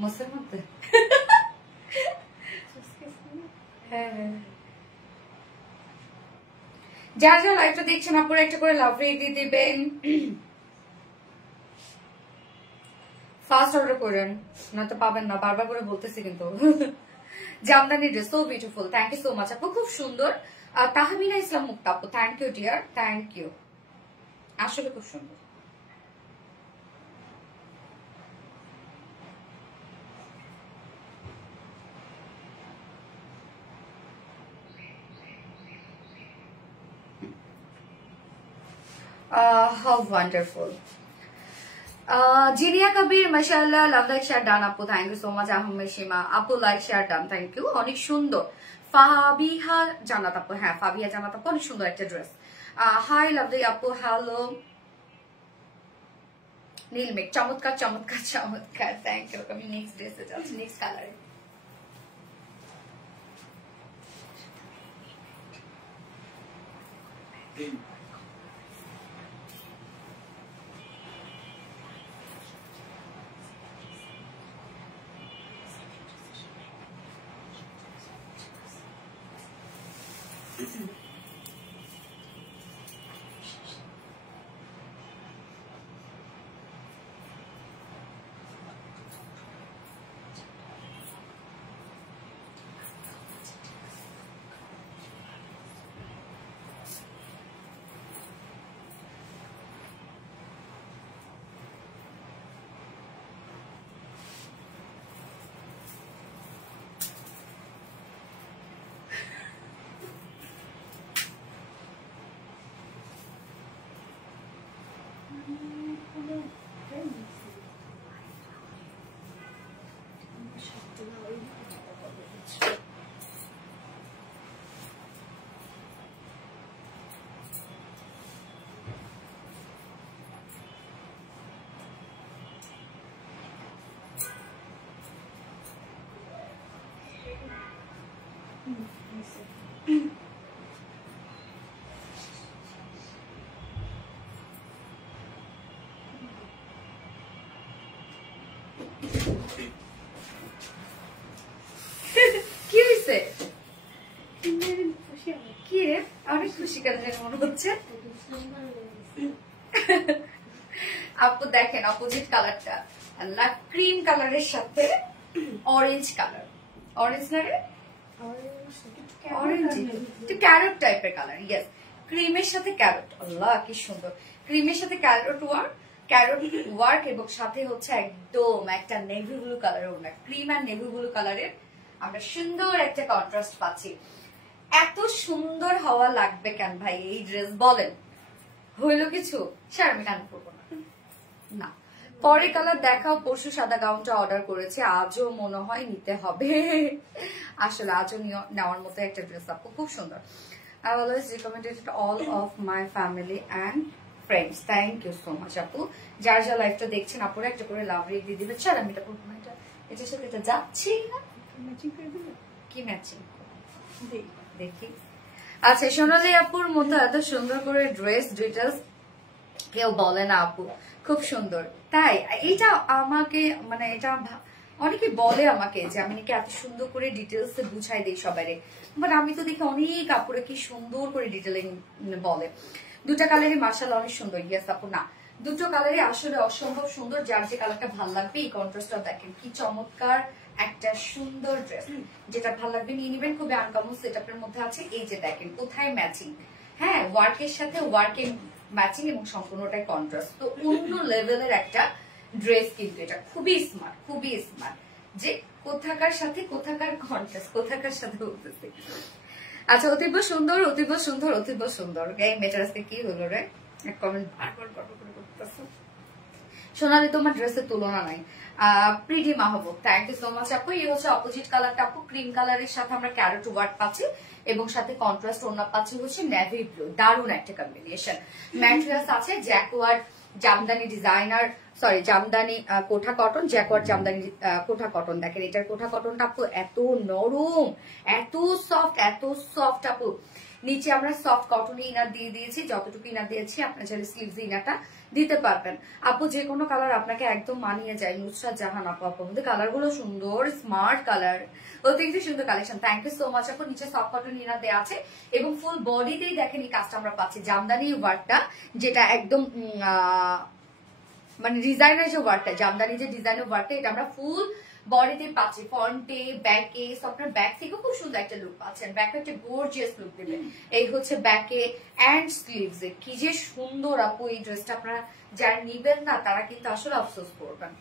মোসের মধ্যে? হ্যাঁ হ্যাঁ, যার যা লাইভটা দেখছেন আপুরা একটা করে লাভ রিয়েক্ট দিয়ে দিবেন, ফার্স্ট অর্ডার করেন, নয়তো পাবেন না, বারবার করে বলতেছি কিন্তু। Jamdani dress so beautiful, thank you so much আপু, খুব সুন্দর। তাহমিনা ইসলাম মুক্তা আপু, thank you dear, thank you, আসলে খুব সুন্দর। How wonderful. জিনিয়া কবির মাশাআল্লাহ, লাভ লাইক শেয়ার ডান আপু, thank you so much. Ahmed Seema আপু like share done, thank you, অনেক সুন্দর। ফাবিহা জান্নাত আপু, হ্যাঁ ফাবিহা জান্নাত আপু, অনেক সুন্দর একটা ড্রেস। হাই লাভলি আপু, হ্যালো। নীলমেঘ চমৎকার চমৎকার চমৎকার, থ্যাংক ইউ। আমি নেক্সট ড্রেসে যাচ্ছি, নেক্সট কালারে। কি হয়েছে? কি রে অনেক খুশি কেন মনে হচ্ছে? আপু দেখেন অপোজিট কালারটা, আল্লাহ ক্রিম কালারের সাথে অরেঞ্জ কালার, অরেঞ্জ না রে, অরেঞ্জ একটু ক্যারট টাইপের কালার। ইয়েস, ক্রিমের সাথে ক্যারট, আল্লাহ কি সুন্দর। ক্রিমের সাথে ক্যারট ওয়ার্ক এবং সাথে হচ্ছে একদম একটা নেভি ব্লু কালারের ওনা, ক্রিম আর নেভি ব্লু কালারের আমরা সুন্দর একটা কন্ট্রাস্ট পাচ্ছি। এত সুন্দর হওয়া লাগবে কেন ভাই এই ড্রেস বলেন? হইল কিছু? স্যার আমি কেন করবো না। পরে কালার দেখাও। পরশু সাদা গাউনটা অর্ডার করেছে, আজও মনে হয় নিতে হবে। আসলে আজও নেওয়ার মতো একটা ড্রেস আপু, খুব সুন্দর। I always recommended it all of my family and friends. Thank you so much আপু। যার যা লাইফটা দেখছেন আপুরা একটা করে লাভ রেট দিয়ে দিবেন। স্যার আমি এটা করবো না, এটার সাথে এটা যাচ্ছি না। কি ম্যাচিং দেখি। আচ্ছা, সোনালী আপুর মতো এত সুন্দর করে ড্রেস ডিটেলস কেউ বলে না আপু, খুব সুন্দর। তাই এটা আমাকে মানে এটা অনেকে বলে আমাকে যে আমি নাকি এত সুন্দর করে ডিটেলস বুঝাই দিই সবাই, বাট আমি তো দেখি অনেক আপুরে কি সুন্দর করে ডিটেলিং বলে। দুটা কালারই মাশাআল্লাহ অনেক সুন্দর। ইয়েস আপু, না দুটো কালারই আসলে অসম্ভব সুন্দর। যার যে কালারটা ভালো লাগবে, এই কন্ট্রাস্টটা দেখেন কি চমৎকার একটা সুন্দর ড্রেস। যেটা ভালো লাগবে নিয়ে নিবেন। খুবই আনকমন সেটআপের মধ্যে আছে। এই যে দেখেন কোথায় ম্যাচিং, হ্যাঁ ওয়ার্কের সাথে ওয়ার্কের ম্যাচিং এবং সম্পূর্ণটাই কন্ট্রাস্ট। তো অন্য লেভেলের একটা ড্রেস কিন্তু এটা, খুবই স্মার্ট, খুবই স্মার্ট। যে কোথাকার সাথে কোথাকার কন্ট্রাস্ট, কোথাকার সাথে বলতেছি। আচ্ছা, অতীব সুন্দর, অতীব সুন্দর, অতীব সুন্দর। এই মেটার আজকে কি হলো রে? এক কমেন্ট বারবার করতেছো। সোনালি তোমার ড্রেসের তুলনা নাই। Pretty Mahbub, thank you so much আপু। এই হচ্ছে অপোজিট কালারটা আপু, ক্রিম কালারের সাথে আমরা ক্যারট ওয়ার্ক পাচ্ছি এবং সাথে কন্ট্রাস্ট ওড়না পাচ্ছি হচ্ছে নেভি ব্লু। দারুণ একটা কম্বিনেশন। ম্যাটেরিয়ালস আছে jacquard Jamdani designer, sorry Jamdani কোঠা কটন, জ্যাকওয়ার্ড জামদানি কোঠা কটন। দেখেন এটার কোঠা কটনটা আপু এত নরম, এত সফট আপু। নিচে আমরা সফট কটন ইনার দিয়ে দিয়েছি, যতটুকু ইনার দিয়েছি আপনার চাইলে স্লিভস ইনারটা দিতে পারবেন আপু। যে কোনো কালার আপনাকে একদম মানিয়ে যায়। নুসরাত জাহান আপু, আপনাদের কালার গুলো সুন্দর, স্মার্ট কালার, অতিরিক্ত সুন্দর collection. Thank you so much আপু। নিচে সফট কটন ইনার দেওয়া আছে এবং ফুল বডিতেই দেখেন এই কাজটা আমরা পাচ্ছি জামদানি ওয়ার্কটা, যেটা একদম মানে ডিজাইনার যে ওয়ার্কটা, জামদানি যে ডিজাইনের ওয়ার্কটা, এটা আমরা ফুল বডিতে পাচ্ছি, ফ্রন্টে ব্যাকে। আপনার ব্যাক থেকে খুব সুন্দর একটা লুক পাচ্ছেন, ব্যাকে একটা গর্জিয়াস লুক দেবে। এই হচ্ছে ব্যাকে অ্যান্ড স্লিভস এ কি যে সুন্দর আপু। এই ড্রেসটা আপনারা যারা নিবেন না তারা কিন্তু আসলে আফসোস করবেন।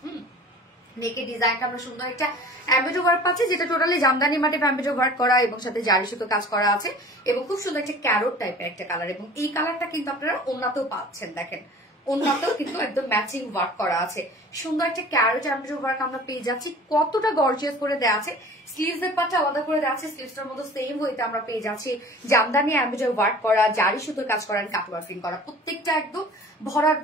নেকে ডিজাইনটা আমরা সুন্দর একটা এমব্রয়ডারি ওয়ার্ক পাচ্ছি, যেটা টোটালি জামদানি মাটি এমব্রয়ডারি ওয়ার্ক করা এবং সাথে জারি সুতো কাজ করা আছে এবং খুব সুন্দর একটা ক্যারট টাইপের একটা কালার। এবং এই কালারটা কিন্তু আপনারা ওড়নাতেও পাচ্ছেন, দেখেন ওড়নাতেও কিন্তু একদম ম্যাচিং ওয়ার্ক করা আছে। সুন্দর একটা ক্যারট এমব্রয়ডারি ওয়ার্ক আমরা পেয়ে যাচ্ছি, কতটা গর্জিয়াস করে দেওয়া আছে। স্লিভস এর পাটটা আলাদা করে দেওয়া আছে, স্লিভসটার মধ্যে সেম হইতে আমরা পেয়ে যাচ্ছি জামদানি এমব্রয়ডারি ওয়ার্ক করা, জারি সুতোর কাজ করা, কাট ওয়ার্কিং করা, প্রত্যেকটা একদম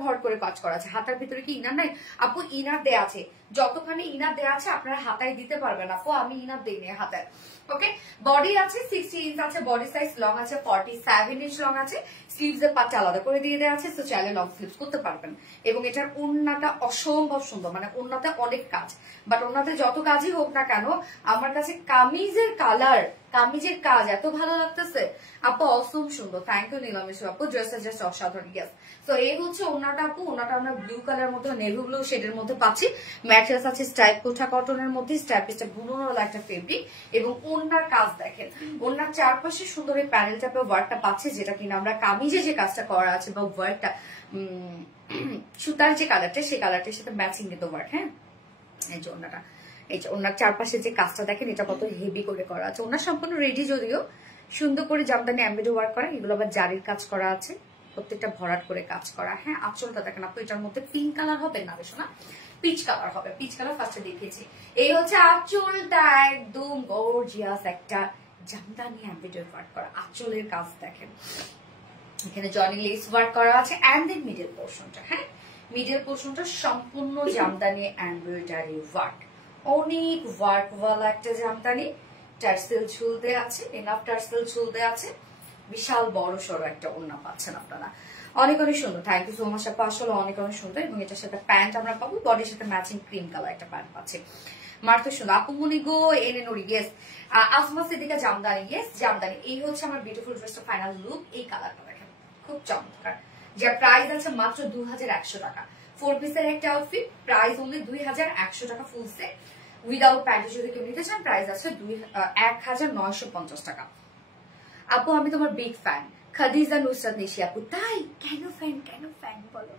ভর করে কাজ করা আছে। হাতার ভিতরে কি ইনার নাই আপু? ইনার দেওয়া আছে, যতখানি ইনার দেওয়া আছে আপনারা হাতায় দিতে পারবেন আপু, আমি ইনার দিইনি হাতায়। ওকে, বডি আছে 60 ইঞ্চ আছে, বডি সাইজ লং আছে 47 ইঞ্চ লং আছে, স্লিভস এর পাটটা আলাদা করে দিয়ে দেওয়া আছে, তো চাইলে লং স্লিভস করতে পারবেন। এবং এটার ওড়নাটা অসম্ভব সুন্দর, মানে ওড়নাতে অনেক কাজ, বাট ওড়নাতে যত কাজই হোক না কেন আমার কাছে কামিজের কালার, কামিজের কাজ এত ভালো লাগতেছে আপু, অসম সুন্দর। থ্যাংক ইউ নীলামিশু আপু, ড্রেসটা জাস্ট অসাধারণ। ইয়েস, তো এই হচ্ছে ওড়নাটা আপু। ওড়নাটা আমরা ব্লু কালার মধ্যে, নেভি ব্লু শেডের মধ্যে পাচ্ছি। ম্যাটেরিয়ালস আছে স্ট্রাইপ কোঠা কটনের মধ্যে, স্ট্রাইপটা বুননো একটা ফেব্রিক এবং ওড়নার কাজ দেখেন, ওড়নার চারপাশে সুন্দর এই প্যানেল টাইপের ওয়ার্কটা পাচ্ছি, যেটা কিনা আমরা কামিজে যে কাজটা করা আছে বা ওয়ার্কটা সুতার যে কালারটা, সেই কালারটার সাথে ম্যাচিং কিন্তু ওয়ার্ক। হ্যাঁ, এই যে ওড়নাটা, এই যে ওনার চারপাশে যে কাজটা দেখেন, এটা কত হেভি করে করা আছে। ওনার সম্পূর্ণ রেডি, যদিও সুন্দর করে জামদানি এমব্রয়ডারি ওয়ার্ক করা, এগুলো আবার জারির কাজ করা আছে, প্রত্যেকটা ভরাট করে কাজ করা। হ্যাঁ, আঁচলটা দেখেন আপু, এটার মধ্যে পিঙ্ক কালার হবে না, বেশ না পিচ কালার হবে, পিচ কালার ফার্স্টে দেখিয়েছি। এই হচ্ছে আঁচলটা, একদম গর্জিয়াস একটা জামদানি এমব্রয়ডারি ওয়ার্ক করা আঁচলের কাজ দেখেন। এখানে জনি লেস ওয়ার্ক করা আছে এন্ড দেন মিডল পোর্শনটা, হ্যাঁ মিডল পোর্শনটা সম্পূর্ণ জামদানি এমব্রয়ডারি ওয়ার্ক, অনেক ওয়ার্ক ওয়ালা একটা জামদানি। টার্সেল ঝুলতে আছে, এনাফ টার্সেল ঝুলতে আছে, বিশাল বড় সড়ো একটা ওড়না পাচ্ছেন আপনারা। অনেক অনেক সুন্দর, থ্যাংক ইউ সো মাচ আপু, আসলে অনেক অনেক সুন্দর। এবং এটার সাথে প্যান্ট আমরা পাবো, বডির সাথে ম্যাচিং ক্রিম কালার একটা প্যান্ট পাচ্ছি, মার্থ সুন্দর। আপু মনি গো এনে নড়ি, ইয়েস। আসমা সিদ্দিকা জামদানি, ইয়েস জামদানি। এই হচ্ছে আমার বিউটিফুল ড্রেসটা ফাইনাল লুক। এই কালারটা দেখেন খুব চমৎকার, যার প্রাইস আছে মাত্র 2100 টাকা। 4 পিসের একটা আউটফিট, প্রাইস অনলি 2100 টাকা ফুল সেট উইদাউট প্যান্ট। যদি কেউ নিতে চান প্রাইস আছে 1950 টাকা। আপু আমি তোমার বিগ ফ্যান, খাদিজা নুসরাত নিশি আপু। তাই? কেন ফ্যান, কেন ফ্যান বলো?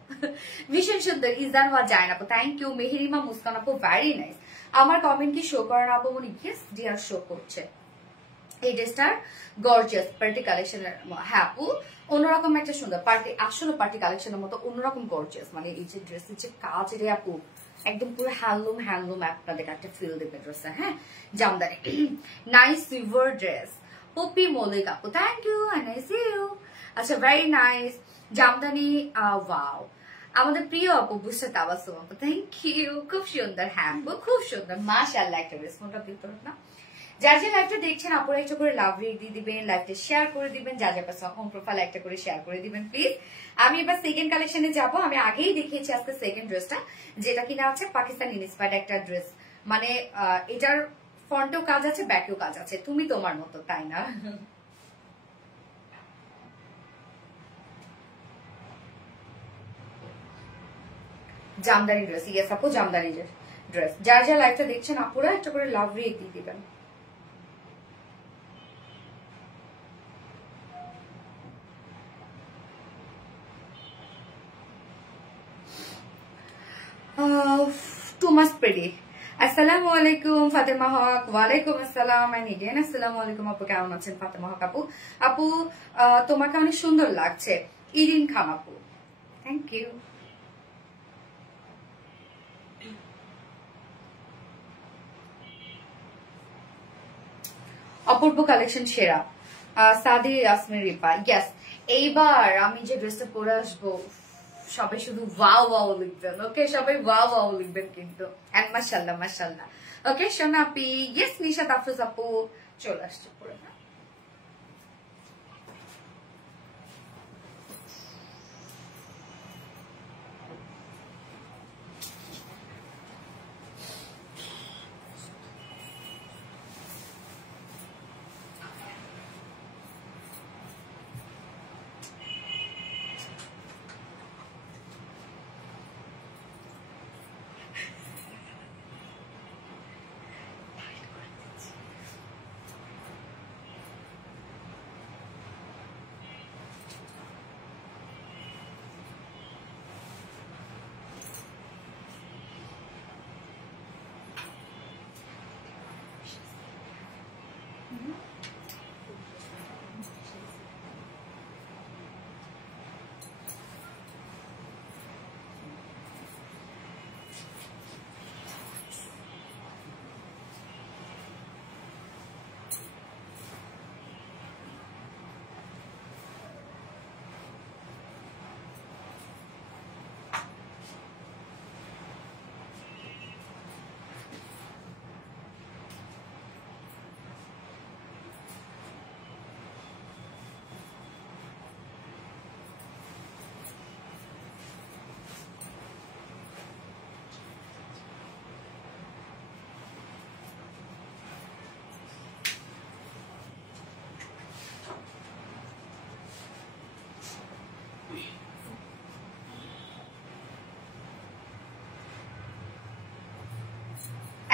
ভীষণ সুন্দর, ইজান ওয়া জাইন আপু, থ্যাংক ইউ। মেহেরিমা মুস্কান আপু, ভেরি নাইস। আমার কমেন্ট কি শো করেন আপু মনি? ইয়েস ডিয়ার, শো করছে। এই ড্রেসটার গর্জিয়াস পার্টি কালেকশনের, হ্যাঁ আপু অন্যরকম একটা সুন্দর পার্টি, আসলে পার্টি কালেকশনের মতো অন্যরকম গর্জিয়াস। মানে এই যে ড্রেসের যে কাজ রে আপু, একদম পুরো হ্যান্ডলুম হ্যান্ডলুম আপনাদের একটা ফিল দেবে ড্রেসে। হ্যাঁ Jamdani, nice silver dress. Popy Mallik আপু, thank you, I see you. আচ্ছা ভেরি নাইস জামদানি, ওয়াও। আমাদের প্রিয় আপু বুঝতে তাবাসুম আপু, থ্যাংক ইউ, খুব সুন্দর। হ্যাঁ খুব সুন্দর, মাশাআল্লাহ একটা ড্রেস। কোনটা দিতে না, যার যে লাইভটা দেখছেন আপনারা একটা করে লাভ রেট দিয়ে দিবেন, লাইভটা শেয়ার করে দিবেন, যা যা পাশে হোম প্রোফাইল একটা করে শেয়ার করে দিবেন প্লিজ। আমি এবার সেকেন্ড কালেকশনে যাব। আমি আগেই দেখিয়েছি আজকে সেকেন্ড ড্রেসটা, যেটা কিনা আছে পাকিস্তানি ইন্সপায়ার্ড একটা ড্রেস। মানে এটার ফ্রন্টেও কাজ আছে, ব্যাকেও কাজ আছে, তুমি তোমার মতো, তাই না? জামদানি ড্রেস, ইয়েস আপু জামদানি ড্রেস। যার যা লাইভটা দেখছেন আপুরা একটা করে লাভ রেট দিয়ে দিবেন। Too much pretty. আসসালামু আলাইকুম ফাতেমা হক। ওয়ালাইকুম আসসালাম এন্ড এগেইন আসসালামু আলাইকুম আপু, কেমন আছেন ফাতেমা হক আপু? আপু তোমাকে অনেক সুন্দর লাগছে, ইরিন খান আপু, থ্যাংক ইউ। অপূর্ব কালেকশন সেরা, সাদি ইয়াসমিন রিপা, ইয়েস। এইবার আমি যে ড্রেসটা পরে আসবো সবাই শুধু ওয়াও ওয়াও লিখবেন, ওকে? সবাই ওয়াও ওয়াও লিখবেন কিন্তু, এন্ড মাশাআল্লাহ মাশাআল্লাহ। ওকে সোনা আপি, ইয়েস। নিশাত আফরোজ আপু চলে আসছে পরে।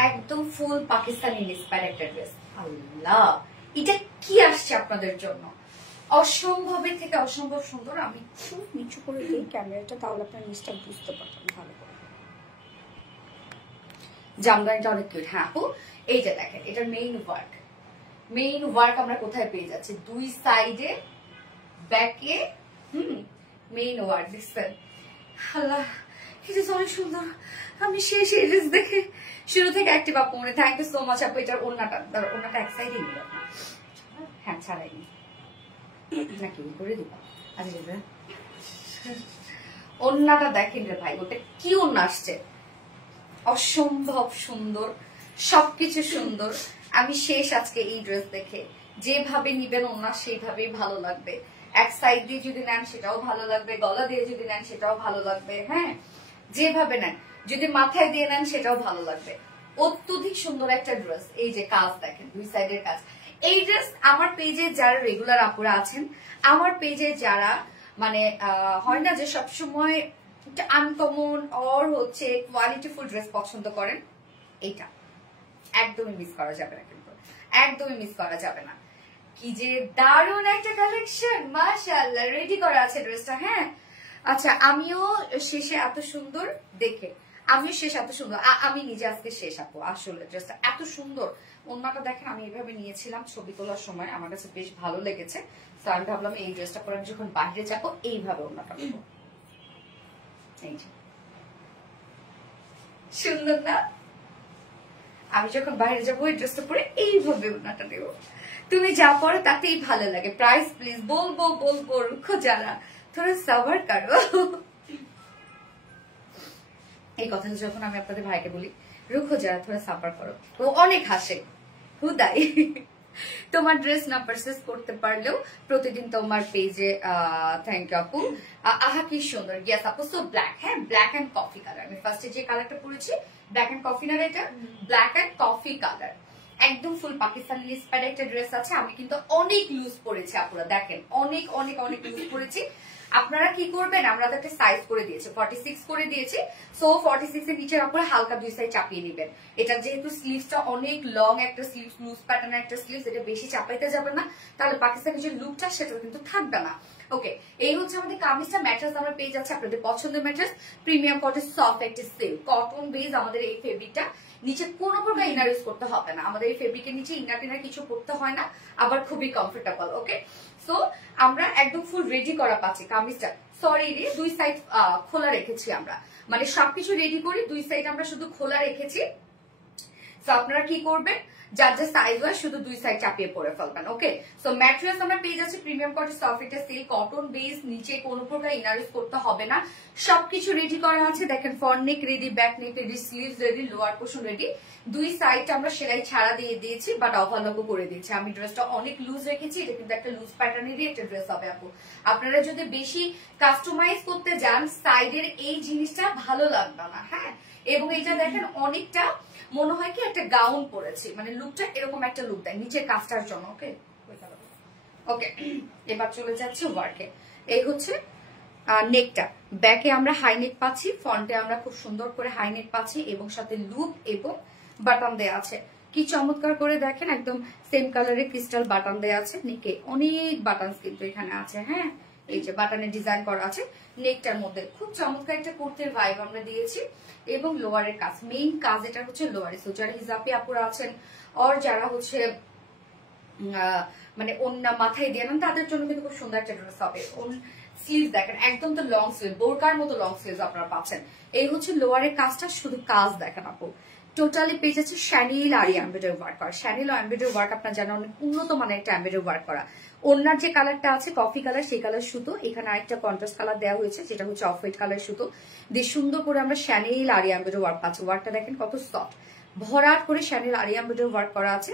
একদম ফুল পাকিস্তানি ইন্সপায়ার্ড একটা ড্রেস। আল্লাহ এটা কি আসছে আপনাদের জন্য, অসম্ভবের থেকে অসম্ভব সুন্দর। আমি খুব নিচু করে দিই ক্যামেরাটা, তাহলে আপনার নিচটা বুঝতে পারবেন ভালো করে। জামদানিটা অনেক কিউট। হ্যাঁ আপু এই যে দেখেন, এটার মেইন ওয়ার্ক আমরা কোথায় পেয়ে যাচ্ছি? দুই সাইডে, ব্যাকে, মেইন ওয়ার্ক দেখছেন? আল্লাহ এটা অনেক সুন্দর। আমি শেষ এই ড্রেস দেখে শুরু থেকে অ্যাক্টিভ আপু, মনে থ্যাংক ইউ সো মাচ আপু। এটার ওড়নাটা এক সাইডে নিল না, হ্যাঁ ছাড়াইনি নাকি করে দিব। আচ্ছা ওড়নাটা দেখেন রে ভাই, ওটা কি ওড়না আসছে, অসম্ভব সুন্দর, সবকিছু সুন্দর। আমি শেষ আজকে এই ড্রেস দেখে। যেভাবে নিবেন ওড়না সেইভাবেই ভালো লাগবে। এক সাইড দিয়ে যদি নেন সেটাও ভালো লাগবে, গলা দিয়ে যদি নেন সেটাও ভালো লাগবে, হ্যাঁ যেভাবে নেন, যদি মাথায় দিয়ে নেন সেটাও ভালো লাগবে। অত্যধিক সুন্দর একটা ড্রেস। এই যে কাজ দেখেন, দুই সাইডের কাজ। এই ড্রেস আমার পেজে যারা রেগুলার আপুরা আছেন, আমার পেজে যারা মানে হয় না যে সবসময় আনকমন অর হচ্ছে কোয়ালিটিফুল ড্রেস পছন্দ করেন, এইটা একদমই মিস করা যাবে না, কিন্তু একদমই মিস করা যাবে না। কি যে দারুণ একটা কালেকশন, মাশাআল্লাহ। রেডি করা আছে ড্রেসটা, হ্যাঁ। আচ্ছা, আমিও শেষে এত সুন্দর দেখে, আমিও শেষ এত সুন্দর, আমি নিজে আজকে শেষ আপু, আসলে ড্রেসটা এত সুন্দর। ওন্নাটা দেখেন, আমি এইভাবে নিয়েছিলাম ছবি তোলার সময়, আমার কাছে বেশ ভালো লেগেছে। তো আমি ভাবলাম এই ড্রেসটা পরে আমি যখন বাইরে যাবো এইভাবে ওন্নাটা নেবো। এই যে সুন্দর না? আমি যখন বাইরে যাবো এই ড্রেসটা পরে এইভাবে ওন্নাটা নেবো। তুমি যা পড়ো তাতেই ভালো লাগে। প্রাইস প্লিজ বলবো বলবো, রুখো যারা, থোড়া সবার করো। এই কথাটা যখন আমি আপনাদের ভাইকে বলি, রুখো যারা, থোড়া সাবার করো, ও অনেক হাসে। হুদাই তোমার ড্রেস না পারচেস করতে পারলেও প্রতিদিন তোমার পেজে, থ্যাংক ইউ আপু। আহা কি সুন্দর, ইয়েস আপু। সো ব্ল্যাক, হ্যাঁ ব্ল্যাক এন্ড কফি কালার। আমি ফার্স্টে যে কালারটা পরেছি ব্ল্যাক এন্ড কফি, না এটা ব্ল্যাক এন্ড কফি কালার, একদম ফুল পাকিস্তানি ইন্সপায়ার্ড একটা ড্রেস আছে। আমি কিন্তু অনেক লুজ পরেছি আপুরা, দেখেন অনেক অনেক অনেক লুজ পরেছি। আপনারা কি করবেন, আমরা তো একটা সাইজ করে দিয়েছি, 46 করে দিয়েছি। সো 46 এর নিচে আপনারা হালকা দুই সাইড চাপিয়ে নেবেন। এটা যেহেতু স্লিভসটা অনেক লং একটা স্লিভস, লুজ প্যাটার্নের একটা স্লিভস, এটা বেশি চাপাইতে যাবে না, তাহলে পাকিস্তানি যে লুকটা সেটা কিন্তু থাকবে না। ওকে, এই হচ্ছে আমাদের কামিজটা। ম্যাট্রেস আমরা পেয়ে যাচ্ছি আপনাদের পছন্দের ম্যাট্রেস, প্রিমিয়াম কটন সফট একটা সিল্ক কটন বেজ। আমাদের এই ফেব্রিকটা নিচে কোনো প্রকার ইনার ইউজ করতে হবে না, আমাদের এই ফেব্রিকের নিচে ইনার টিনার কিছু করতে হয় না, আবার খুবই কমফোর্টেবল। ওকে, সো আমরা একদম ফুল রেডি করা পাচ্ছি কামিজটা। সরি রে, দুই সাইড খোলা রেখেছি আমরা, মানে সবকিছু রেডি করি, দুই সাইড আমরা শুধু খোলা রেখেছি। তো আপনারা কি করবেন, যার যা সাইজ হয় শুধু দুই সাইড চাপিয়ে পরে ফেলবেন। ওকে, সো ম্যাটেরিয়ালস আমরা পেয়ে যাচ্ছি প্রিমিয়াম কটন সফট একটা সিল্ক কটন বেস, নিচে কোনো প্রকার ইনার ইউজ করতে হবে না, সবকিছু রেডি করা আছে। দেখেন ফ্রন্ট নেক ready, back neck ready, sleeves ready, lower portion ready. দুই সাইড আমরা সেলাই ছাড়া দিয়ে দিয়েছি, বাট ওভারলকও করে দিয়েছি। আমি ড্রেসটা অনেক লুজ রেখেছি, এটা কিন্তু একটা লুজ প্যাটার্নেরই একটা ড্রেস হবে আপু। আপনারা যদি বেশি কাস্টমাইজ করতে যান, সাইডের এই জিনিসটা ভালো লাগবে না, হ্যাঁ। এবং এটা দেখেন অনেকটা মনে হয় কি একটা গাউন পরেছি, মানে লুকটা এরকম একটা লুক দেয় নিচের কাজটার জন্য। ওকে ওকে, এবার চলে যাচ্ছে ওয়ার্কে। এই হচ্ছে নেকটা, ব্যাকে আমরা হাই নেক পাচ্ছি, ফ্রন্টে আমরা খুব সুন্দর করে হাই নেক পাচ্ছি এবং সাথে লুপ এবং বাটন দেয়া আছে। কি চমৎকার করে দেখেন, একদম সেম কালারের ক্রিস্টাল বাটন দেয়া আছে। নেকে অনেক বাটন কিন্তু এখানে আছে, হ্যাঁ এই যে বাটনের ডিজাইন করা আছে। নেকটার মধ্যে খুব চমৎকার একটা কুর্তির ভাইব আমরা দিয়েছি এবং লোয়ারের কাজ, মেইন কাজ এটা হচ্ছে লোয়ারে। সো যারা হিজাবি আপুরা আছেন আর যারা হচ্ছে মানে অন্য মাথায় দিয়ে নেন, তাদের জন্য কিন্তু খুব সুন্দর একটা ড্রেস হবে। স্লিভ দেখেন একদম তো লং স্লিভ, বোরকার মতো লং স্লিভ আপনারা পাচ্ছেন। এই হচ্ছে লোয়ারের কাজটা, শুধু কাজ দেখেন আপু। টোটালি পেয়ে যাচ্ছে শ্যানিল আর এমব্রয়ডারি ওয়ার্ক করা। শ্যানিল আর এমব্রয়ডারি ওয়ার্ক আপনার জানেন অনেক উন্নত মানের একটা এমব্রয়ডারি ওয়ার্ক করা। ওনার যে কালারটা আছে কফি কালার, সেই কালার সুতো, এখানে আরেকটা কন্ট্রাস্ট কালার দেওয়া হয়েছে যেটা হচ্ছে অফ হোয়াইট কালার সুতো দিয়ে সুন্দর করে আমরা শ্যানিল আর এমব্রয়ডারি ওয়ার্ক পাচ্ছি। ওয়ার্কটা দেখেন কত সফট, ভরাট করে শ্যানিল আর এমব্রয়ডারি ওয়ার্ক করা আছে।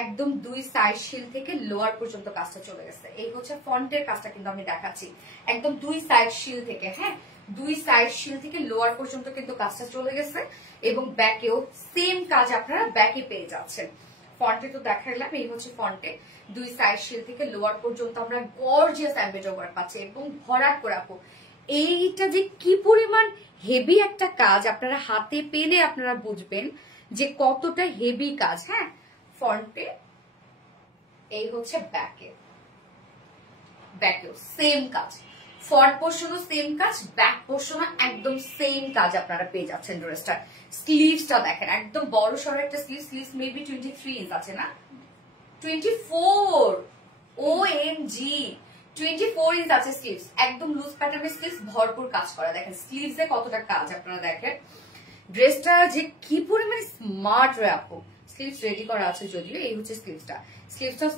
একদম দুই সাইড শিল থেকে লোয়ার পর্যন্ত কাজটা চলে গেছে। এই হচ্ছে ফ্রন্টের কাজটা কিন্তু আমি দেখাচ্ছি, একদম দুই সাইড শিল থেকে, হ্যাঁ দুই সাইড শিল থেকে লোয়ার পর্যন্ত কিন্তু কাজটা চলে গেছে এবং ব্যাকেও সেম কাজ আপনারা ব্যাকে পেয়ে যাচ্ছেন। ফ্রন্টে তো দেখাইলাম, এই হচ্ছে ফ্রন্টে দুই সাইড শিল থেকে লোয়ার পর্যন্ত আমরা গর্জিয়াস এমব্রয়ডারি ওয়ার্ক পাচ্ছি এবং ভরাট করে আপু। এইটা যে কি পরিমাণ হেভি একটা কাজ, আপনারা হাতে পেলে আপনারা বুঝবেন যে কতটা হেভি কাজ। হ্যাঁ, ফ্রন্টে এই হচ্ছে ব্যাকেও সেম কাজ, ফ্রন্ট পোর্শনও সেম কাজ, ব্যাক পোর্শনও একদম সেম কাজ আপনারা পেয়ে যাচ্ছেন ড্রেসটার। স্লিভসটা দেখেন একদম বড় সড়ো একটা স্লিভস মেবি 23 ইঞ্চ আছে না, 24, OMG 24 ইঞ্চ আছে স্লিভস, একদম লুজ প্যাটার্নের স্লিভস, ভরপুর কাজ করা। দেখেন স্লিভসে কতটা কাজ আপনারা দেখেন। ড্রেসটা যে কি পরিমাণ স্মার্ট রে আপু। স্লিভস রেডি করা আছে যদিও, এই হচ্ছে স্লিভসটা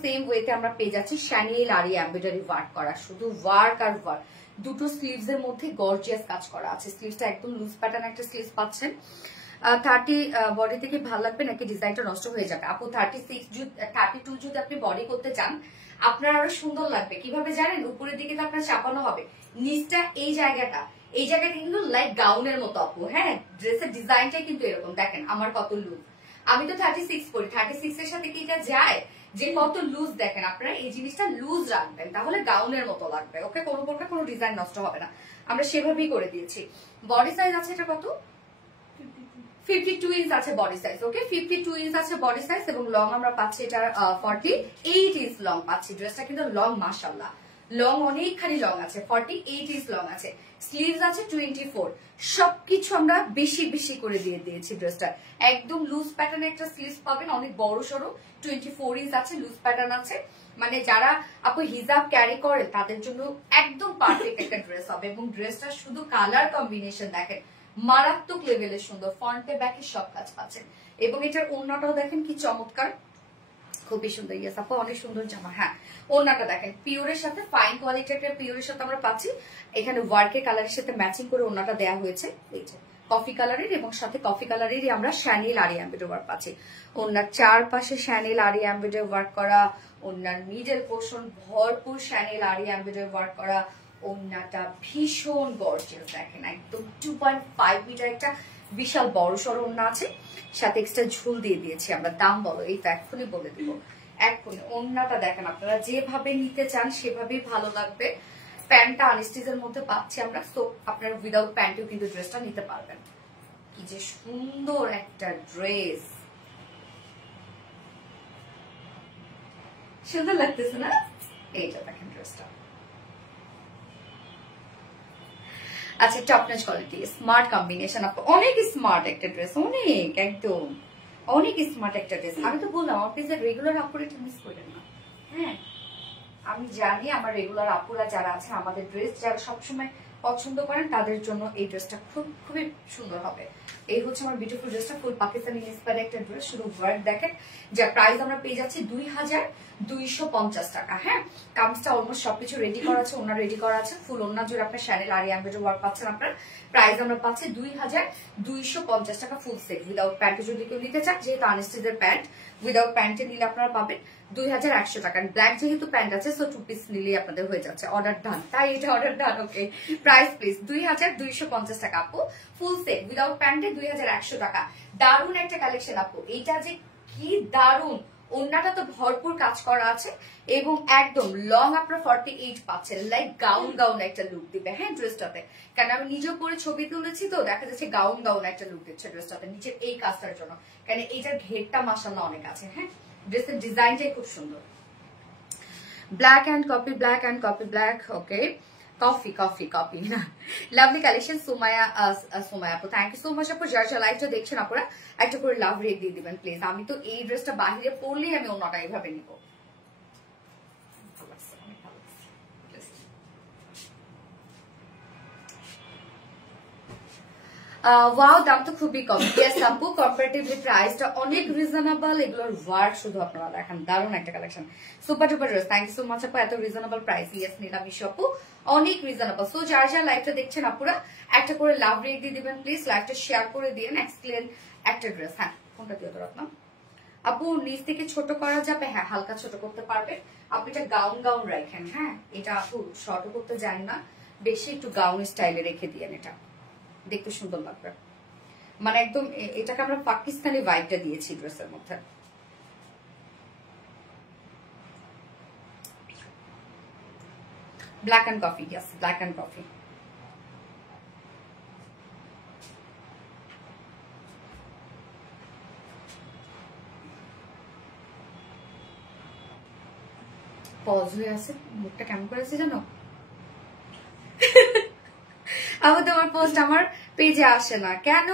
সেম ওয়েতে আমরা পেয়ে যাচ্ছি শ্যানিল আর এমব্রয়ডারি ওয়ার্ক করা, শুধু ওয়ার্ক আর ওয়ার্ক। দুটো স্লিভস এর মধ্যে গর্জিয়াস কাজ করা আছে। স্লিভসটা একদম লুজ প্যাটার্ন একটা স্লিভস পাচ্ছেন। 30 বডি থেকে ভালো লাগবে নাকি ডিজাইনটা নষ্ট হয়ে যাবে আপু? 32 যদি আপনি বডি করতে চান, আপনার আরো সুন্দর লাগবে। কিভাবে জানেন? উপরের দিকে তো আপনার চাপানো হবে, নিচটা এই জায়গাটা কিন্তু লাইক গাউনের মতো আপু। হ্যাঁ, ড্রেসের ডিজাইনটাই কিন্তু এরকম। দেখেন আমার কত লুজ, আমি তো 36 পরি, 36 এর সাথে কি এটা যায় যে কত লুজ। দেখেন আপনারা এই জিনিসটা লুজ রাখবেন, তাহলে গাউনের মতো লাগবে। ওকে, কোনো প্রকার কোনো ডিজাইন নষ্ট হবে না, আমরা সেভাবেই করে দিয়েছি। বডি সাইজ আছে এটা কত? 52 ইঞ্চ আছে বডি সাইজ। ওকে, 52 ইঞ্চ আছে বডি সাইজ এবং লং আমরা পাচ্ছি এটা 48 ইঞ্চ লং পাচ্ছি। ড্রেসটা কিন্তু লং, মাশাআল্লাহ লং অনেকখানি লং আছে, 48 ইঞ্চ লং আছে। স্লিভস আছে 24। সবকিছু আমরা বেশি বেশি করে দিয়ে দিয়েছি ড্রেসটা। একদম লুজ প্যাটার্ন একটা স্লিভস পাবেন, অনেক বড় সড়ো। 24 ইঞ্চ আছে, লুজ প্যাটার্ন আছে। মানে যারা আপু হিজাব ক্যারি করে তাদের জন্য একদম পারফেক্ট একটা ড্রেস হবে। এবং ড্রেসটা শুধু কালার কম্বিনেশন দেখেন মারাত্মক লেভেলের সুন্দর, ফ্রন্টে ব্যাকে সব কাজ পাচ্ছেন। এবং এটার ওড়নাটাও দেখেন কি চমৎকার, খুবই সুন্দর। ইয়েস আপু অনেক সুন্দর জামা। হ্যাঁ, ওড়নাটা দেখেন পিওরের সাথে, ফাইন কোয়ালিটির একটা পিওরের সাথে আমরা পাচ্ছি। এখানে ওয়ার্কের কালারের সাথে ম্যাচিং করে ওড়নাটা দেওয়া হয়েছে, এই যে কফি কালারের, এবং সাথে কফি কালারেরই আমরা শ্যানেল আরি এমব্রয়ডারি ওয়ার্ক পাচ্ছি। ওড়নার চারপাশে শ্যানেল আরি এমব্রয়ডারি ওয়ার্ক করা, ওড়নার মিডল পোর্শন ভরপুর শ্যানেল আরি এমব্রয়ডারি ওয়ার্ক করা। ওড়নাটা ভীষণ গর্জিয়াস, দেখেন একদম 2.5 মিটার একটা বিশাল বড় সড়ো ওড়না আছে, সাথে এক্সট্রা ঝুল দিয়ে দিয়েছি আমরা। দাম বলো? এই তো এক্ষুনি বলে দিব, এক্ষুনি। ওড়নাটা দেখেন, আপনারা যেভাবে নিতে চান সেভাবেই ভালো লাগবে। প্যান্টটা আনস্টিচের মধ্যে পাচ্ছি আমরা, তো আপনারা উইদাউট প্যান্টেও কিন্তু ড্রেসটা নিতে পারবেন। কি যে সুন্দর একটা ড্রেস, সুন্দর লাগতেছে না? এইটা দেখেন ড্রেসটা। আচ্ছা, top notch quality, smart combination, অনেক স্মার্ট একটা ড্রেস, অনেক একদম অনেক স্মার্ট একটা ড্রেস। আমি তো বললাম আমার পেজের রেগুলার আপুরা এটা মিস করেন না। হ্যাঁ, আমি জানি আমার রেগুলার আপুরা যারা আছে, আমাদের ড্রেস যারা সবসময় পছন্দ করেন, তাদের জন্য এই ড্রেসটা খুবই সুন্দর হবে। এই হচ্ছে আমার বিউটিফুল ড্রেসটা, ফুল পাকিস্তানি ইন্সপায়ার্ড একটা ড্রেস। শুধু ওয়ার্ক দেখেন, যার প্রাইস আমরা পেয়ে যাচ্ছি 2250 টাকা। হ্যাঁ, কামিজটা অলমোস্ট সবকিছু রেডি করা আছে, ওনার রেডি করা আছে, ফুল ওনার জুড়ে আপনার শ্যানেল আরি এমব্রয়ডারি ওয়ার্ক পাচ্ছেন। আপনার প্রাইস আমরা পাচ্ছি 2250 টাকা ফুল সেট। উইদাউট প্যান্টে যদি কেউ নিতে চান, যেহেতু আনস্টিচের প্যান্ট, উইদাউট প্যান্টে নিলে আপনারা পাবেন 2100 টাকা। ব্ল্যাক যেহেতু প্যান্ট আছে, সো 2 পিস নিলেই আপনাদের হয়ে যাচ্ছে। অর্ডার ডান, তাই এটা order done. Okay, price please 2250 টাকা আপু, ফুল সেট উইদাউট প্যান্টে 2100 টাকা। দারুন একটা কালেকশন আপু, এইটা যে কি দারুন। ওড়নাটা তো ভরপুর কাজ করা আছে এবং একদম লং আপনার 48 পাচ্ছেন, লাইক গাউন একটা লুক দিবে। হ্যাঁ, ড্রেসটাতে, কারণ আমি নিজেও পরে ছবি তুলেছি, তো দেখা যাচ্ছে গাউন একটা লুক দিচ্ছে ড্রেসটাতে নিচের এই কাজটার জন্য, কারণ এইটার ঘেরটা মাশাআল্লাহ অনেক আছে। হ্যাঁ, ড্রেসের ডিজাইনটাই খুব সুন্দর। Black and copy, black and copy, black. Okay, copy না, লাভলি কালেকশন। সোমায়া আপু, থ্যাংক ইউ সো মাচ আপু। যারা লাইভটা দেখছেন আপনারা একটা করে লাভ রেট দিয়ে দিবেন প্লিজ। আমি তো এই ড্রেসটা বাহিরে পরলেই আমি অন্যটা এইভাবে নিব। ওয়াও, দাম তো খুবই কম। ইয়েস আপু, কম্পারেটিভলি প্রাইসটা অনেক রিজনেবল। এগুলোর ওয়ার্ক শুধু আপনারা দেখেন, দারুণ একটা collection, super duper dress. Thank you so much আপু, এত রিজনেবল প্রাইস। ইয়েস নিলামিশ আপু, অনেক রিজনেবল। সো যারা লাইভটা দেখছেন আপুরা একটা করে লাভ রেট দিয়ে দিবেন প্লিজ, লাইভটা শেয়ার করে দিন। এক্সপ্লেন একটা ড্রেস। হ্যাঁ, কোনটা দিয়ে রাখলাম আপু? নিচ থেকে ছোট করা যাবে, হ্যাঁ হালকা ছোট করতে পারবেন আপনি। এটা গাউন রাখেন। হ্যাঁ, এটা আপু শর্ট করতে যান না, বেশি একটু গাউন স্টাইলে রেখে দিয়েন, এটা দেখতে সুন্দর লাগবে। মানে একদম এটাকে আমরা পাকিস্তানি ভাইবটা দিয়েছি ড্রেসের মধ্যে। Black and coffee, yes black and coffee. Pose হয়ে আছে, মুখটা কেমন করেছে জানো? আপু তোমার পোস্ট আমার পেজে আসে না কেন?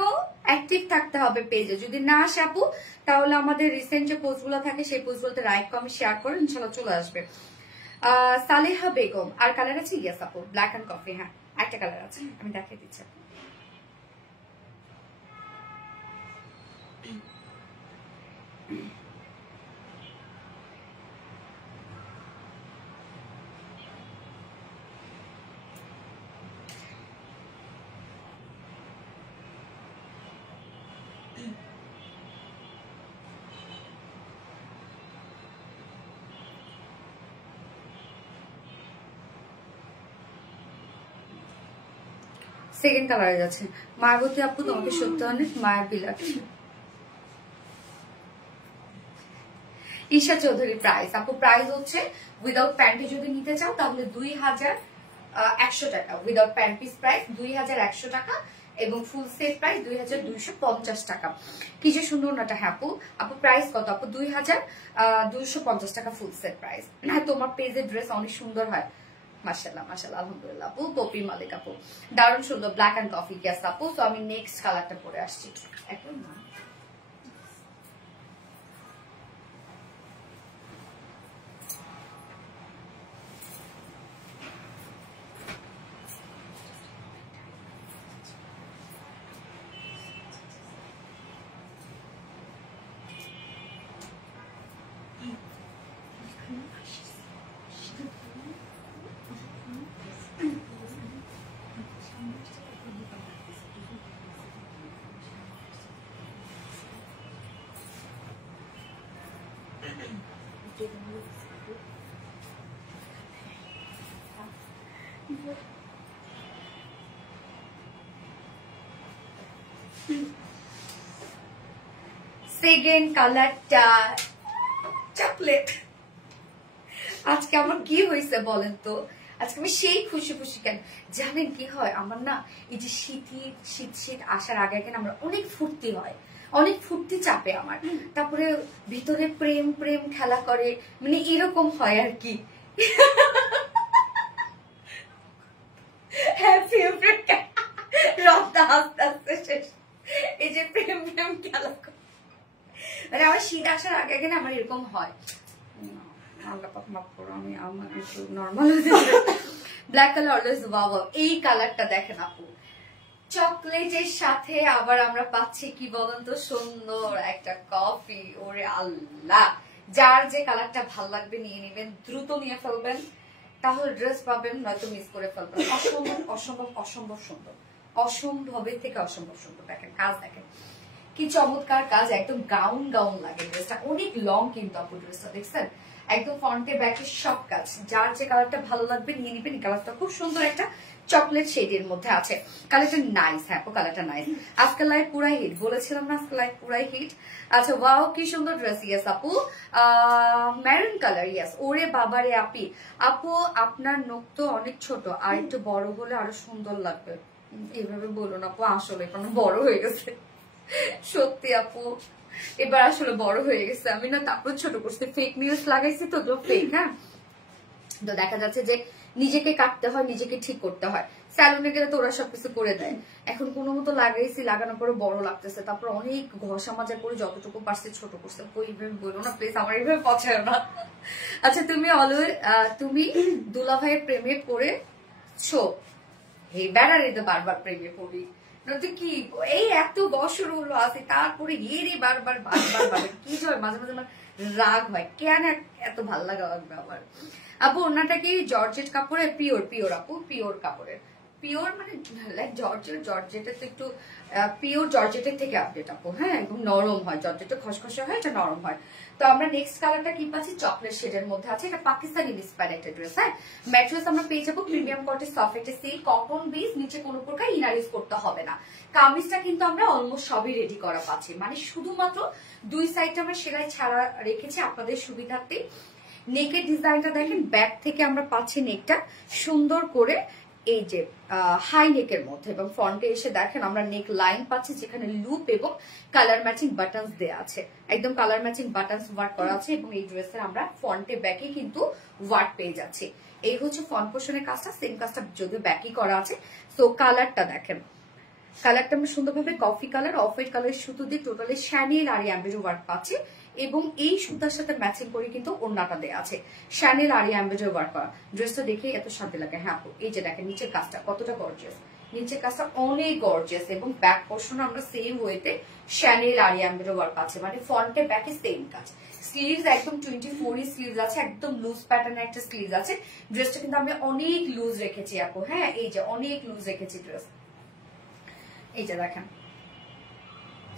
অ্যাক্টিভ থাকতে হবে পেজে। যদি না আসে আপু, তাহলে আমাদের রিসেন্ট যে পোস্ট গুলো থাকে সেই পোস্ট গুলোতে লাইক কমেন্ট শেয়ার করে ইনশাল্লাহ চলে আসবে। সালেহা বেগম, আর কালার আছে? ইয়েস আপু, ব্ল্যাক অ্যান্ড কফি। হ্যাঁ, একটা কালার আছে, আমি দেখিয়ে দিচ্ছি। সেকেন্ড কালারে যাচ্ছে। মায়াবতী আপু তোমাকে সত্যি অনেক মায়াবী লাগছে। ঈশা চৌধুরী প্রাইস আপু, প্রাইস হচ্ছে উইদাউট প্যান্টি যদি নিতে চাও তাহলে 2100 টাকা। উইদাউট প্যান্ট পিস প্রাইস 2100 টাকা এবং ফুল সেট প্রাইস 2250 টাকা। কি যে সুন্দর নাটা। হ্যাঁ আপু, আপু প্রাইস কত আপু? 2250 টাকা ফুল সেট প্রাইস। হ্যাঁ তোমার পেজের ড্রেস অনেক সুন্দর হয়, মাশাআল্লাহ মাশাআল্লাহ, আলহামদুলিল্লাহ আপু। পপি মালিক আপু দারুণ সুন্দর, ব্ল্যাক এন্ড কফি গ্যাস আপু। তো আমি নেক্সট কালারটা পরে আসছি এখন। সেকেন্ড কালারটা চকলেট। আজকে আমার কি হয়েছে বলেন তো? আজকে আমি সেই খুশি খুশি কেন জানেন কি হয় আমার না, এই যে শীত আসার আগে আগে আমার অনেক ফুর্তি হয়, অনেক ফুর্তি চাপে আমার। তারপরে ভিতরে প্রেম প্রেম খেলা করে, মানে এরকম হয় আর কি। হ্যাঁ ফেভারিট রক্তা আস্তে আস্তে শেষ। এই যে প্রেম প্রেম খেলা করে, মানে আমার শীত আসার আগে আগে না আমার এরকম হয়। আমি আমার একটু normal. Black colour always wow. এই কালারটা দেখেন আপু, চকলেটের সাথে আবার আমরা পাচ্ছি কি বলেন তো, সুন্দর একটা কফি। ওরে আল্লাহ, যার যে কালারটা ভাল লাগবে নিয়ে নেবেন, দ্রুত নিয়ে ফেলবেন, তাহলে ড্রেস পাবেন, নয়তো মিস করে ফেলবেন। অসম্ভব অসম্ভব অসম্ভব সুন্দর, অসম্ভবের থেকে অসম্ভব সুন্দর। দেখেন কাজ, দেখেন কি চমৎকার কাজ, একদম গাউন গাউন লাগে ড্রেসটা। অনেক লং কিন্তু আপু ড্রেসটা, দেখছেন একদম ফ্রন্টে ব্যাকে সব কাজ। যার যে কালারটা ভালো লাগবে নিয়ে নিবেন। এই কালারটা খুব সুন্দর, একটা চকলেট শেডের মধ্যে আছে। কালারটা নাইস। হ্যাঁ আপু কালারটা নাইস। আজকে লাইভ পুরাই হিট, বলেছিলাম না আজকে লাইভ পুরাই হিট। আচ্ছা ওয়াও কি সুন্দর ড্রেস। ইয়েস আপু, মেরুন কালার। ইয়েস। ওরে বাবারে আপি, আপু আপনার নখ তো অনেক ছোট, আর একটু বড় হলে আরো সুন্দর লাগবে। এভাবে বলুন আপু, আসলে এখন বড় হয়ে গেছে সত্যি আপু, এবার আসলে বড় হয়ে গেছে। আমি না তারপর ছোট করছি, ফেক নিউজ লাগাইছি তো ফেক। হ্যাঁ তো দেখা যাচ্ছে যে নিজেকে কাটতে হয়, নিজেকে ঠিক করতে হয়। স্যালুনে গেলে তো ওরা সবকিছু করে দেয়। এখন কোনো মতো লাগাইছি, লাগানোর পরে বড় লাগতেছে, তারপর অনেক ঘষা মাজা করে যতটুকু পারছে ছোট করছে। এইভাবে বলো না প্লিজ, আমার এইভাবে পছায় না। আচ্ছা তুমি অলওয়েজ তুমি দুলা ভাইয়ের প্রেমে পড়েছো? হে বেড়ারে তো বারবার প্রেমে পড়ি, কি এই এত বছর হলো আছে, তারপরে এরই বারবার বারবার ভাবে কি হয়, মাঝে মাঝে আমার রাগ হয়, কেন এত ভাল লাগা লাগবে আবার। আপু ওনাটা কি জর্জেট কাপড়ে? পিওর পিওর আপু, পিওর কাপড়ের। পিওর মানে লাইক জর্জেটের তো একটু পিওর জর্জেটের থেকে আপডেট আপু। হ্যাঁ একদম নরম হয়, জর্জেটটা খসখসে হয়, এটা নরম হয়। তো আমরা নেক্সট কালারটা কি পাচ্ছি, চকলেট শেডের মধ্যে আছে। এটা পাকিস্তানি ইন্সপায়ার্ড একটা ড্রেস। হ্যাঁ ম্যাট্রেস আমরা পেয়ে যাবো প্রিমিয়াম কটের সফট সিল্ক কটন বেস, নিচে কোনো প্রকার ইনার ইউজ করতে হবে না। কামিজটা কিন্তু আমরা অলমোস্ট সবই রেডি করা পাচ্ছি, মানে শুধুমাত্র দুই সাইডটা আমরা সেলাই ছাড়া রেখেছি আপনাদের সুবিধার্থে। নেকের ডিজাইনটা দেখেন, ব্যাক থেকে আমরা পাচ্ছি নেকটা সুন্দর করে এই যে হাই নেকের মধ্যে, এবং ফ্রন্টে এসে দেখেন আমরা নেক লাইন পাচ্ছি যেখানে লুপ এবং কালার ম্যাচিং বাটনস দেওয়া আছে, একদম কালার ম্যাচিং বাটনস ওয়ার্ক করা আছে। এবং এই ড্রেসের আমরা ফ্রন্টে ব্যাকে কিন্তু ওয়ার্ক পেয়ে যাচ্ছি। এই হচ্ছে ফ্রন্ট পোর্শনের কাজটা, সেম কাজটা যদিও ব্যাকই করা আছে। তো কালারটা দেখেন, কালারটা আমরা সুন্দরভাবে কফি কালার, অফ হোয়াইট কালারের সুতো দিয়ে টোটালি শ্যানেল আর এমব্রয়ডারি ওয়ার্ক পাচ্ছি। এবং এই সুতার সাথে ম্যাচিং করে কিন্তু ওড়নাটা দেওয়া আছে, শ্যানেল আর এমব্রয়ডারি ওয়ার্ক করা। ড্রেসটা দেখে এত শান্তি লাগে। হ্যাঁ আপু এই যে দেখেন নিচের কাজটা কতটা গর্জিয়াস, নিচের কাজটা অনেক গর্জিয়াস। এবং ব্যাক পোর্শন আমরা সেম ওয়েতে শ্যানেল আর এমব্রয়ডারি ওয়ার্ক পাচ্ছি, মানে ফ্রন্টে ব্যাকে সেম কাজ। স্লিভস একদম 24 স্লিভস আছে, একদম লুজ প্যাটার্নের একটা স্লিভস আছে। ড্রেসটা কিন্তু আমি অনেক লুজ রেখেছি আপু। হ্যাঁ এই যে অনেক লুজ রেখেছি ড্রেস। এই যে দেখেন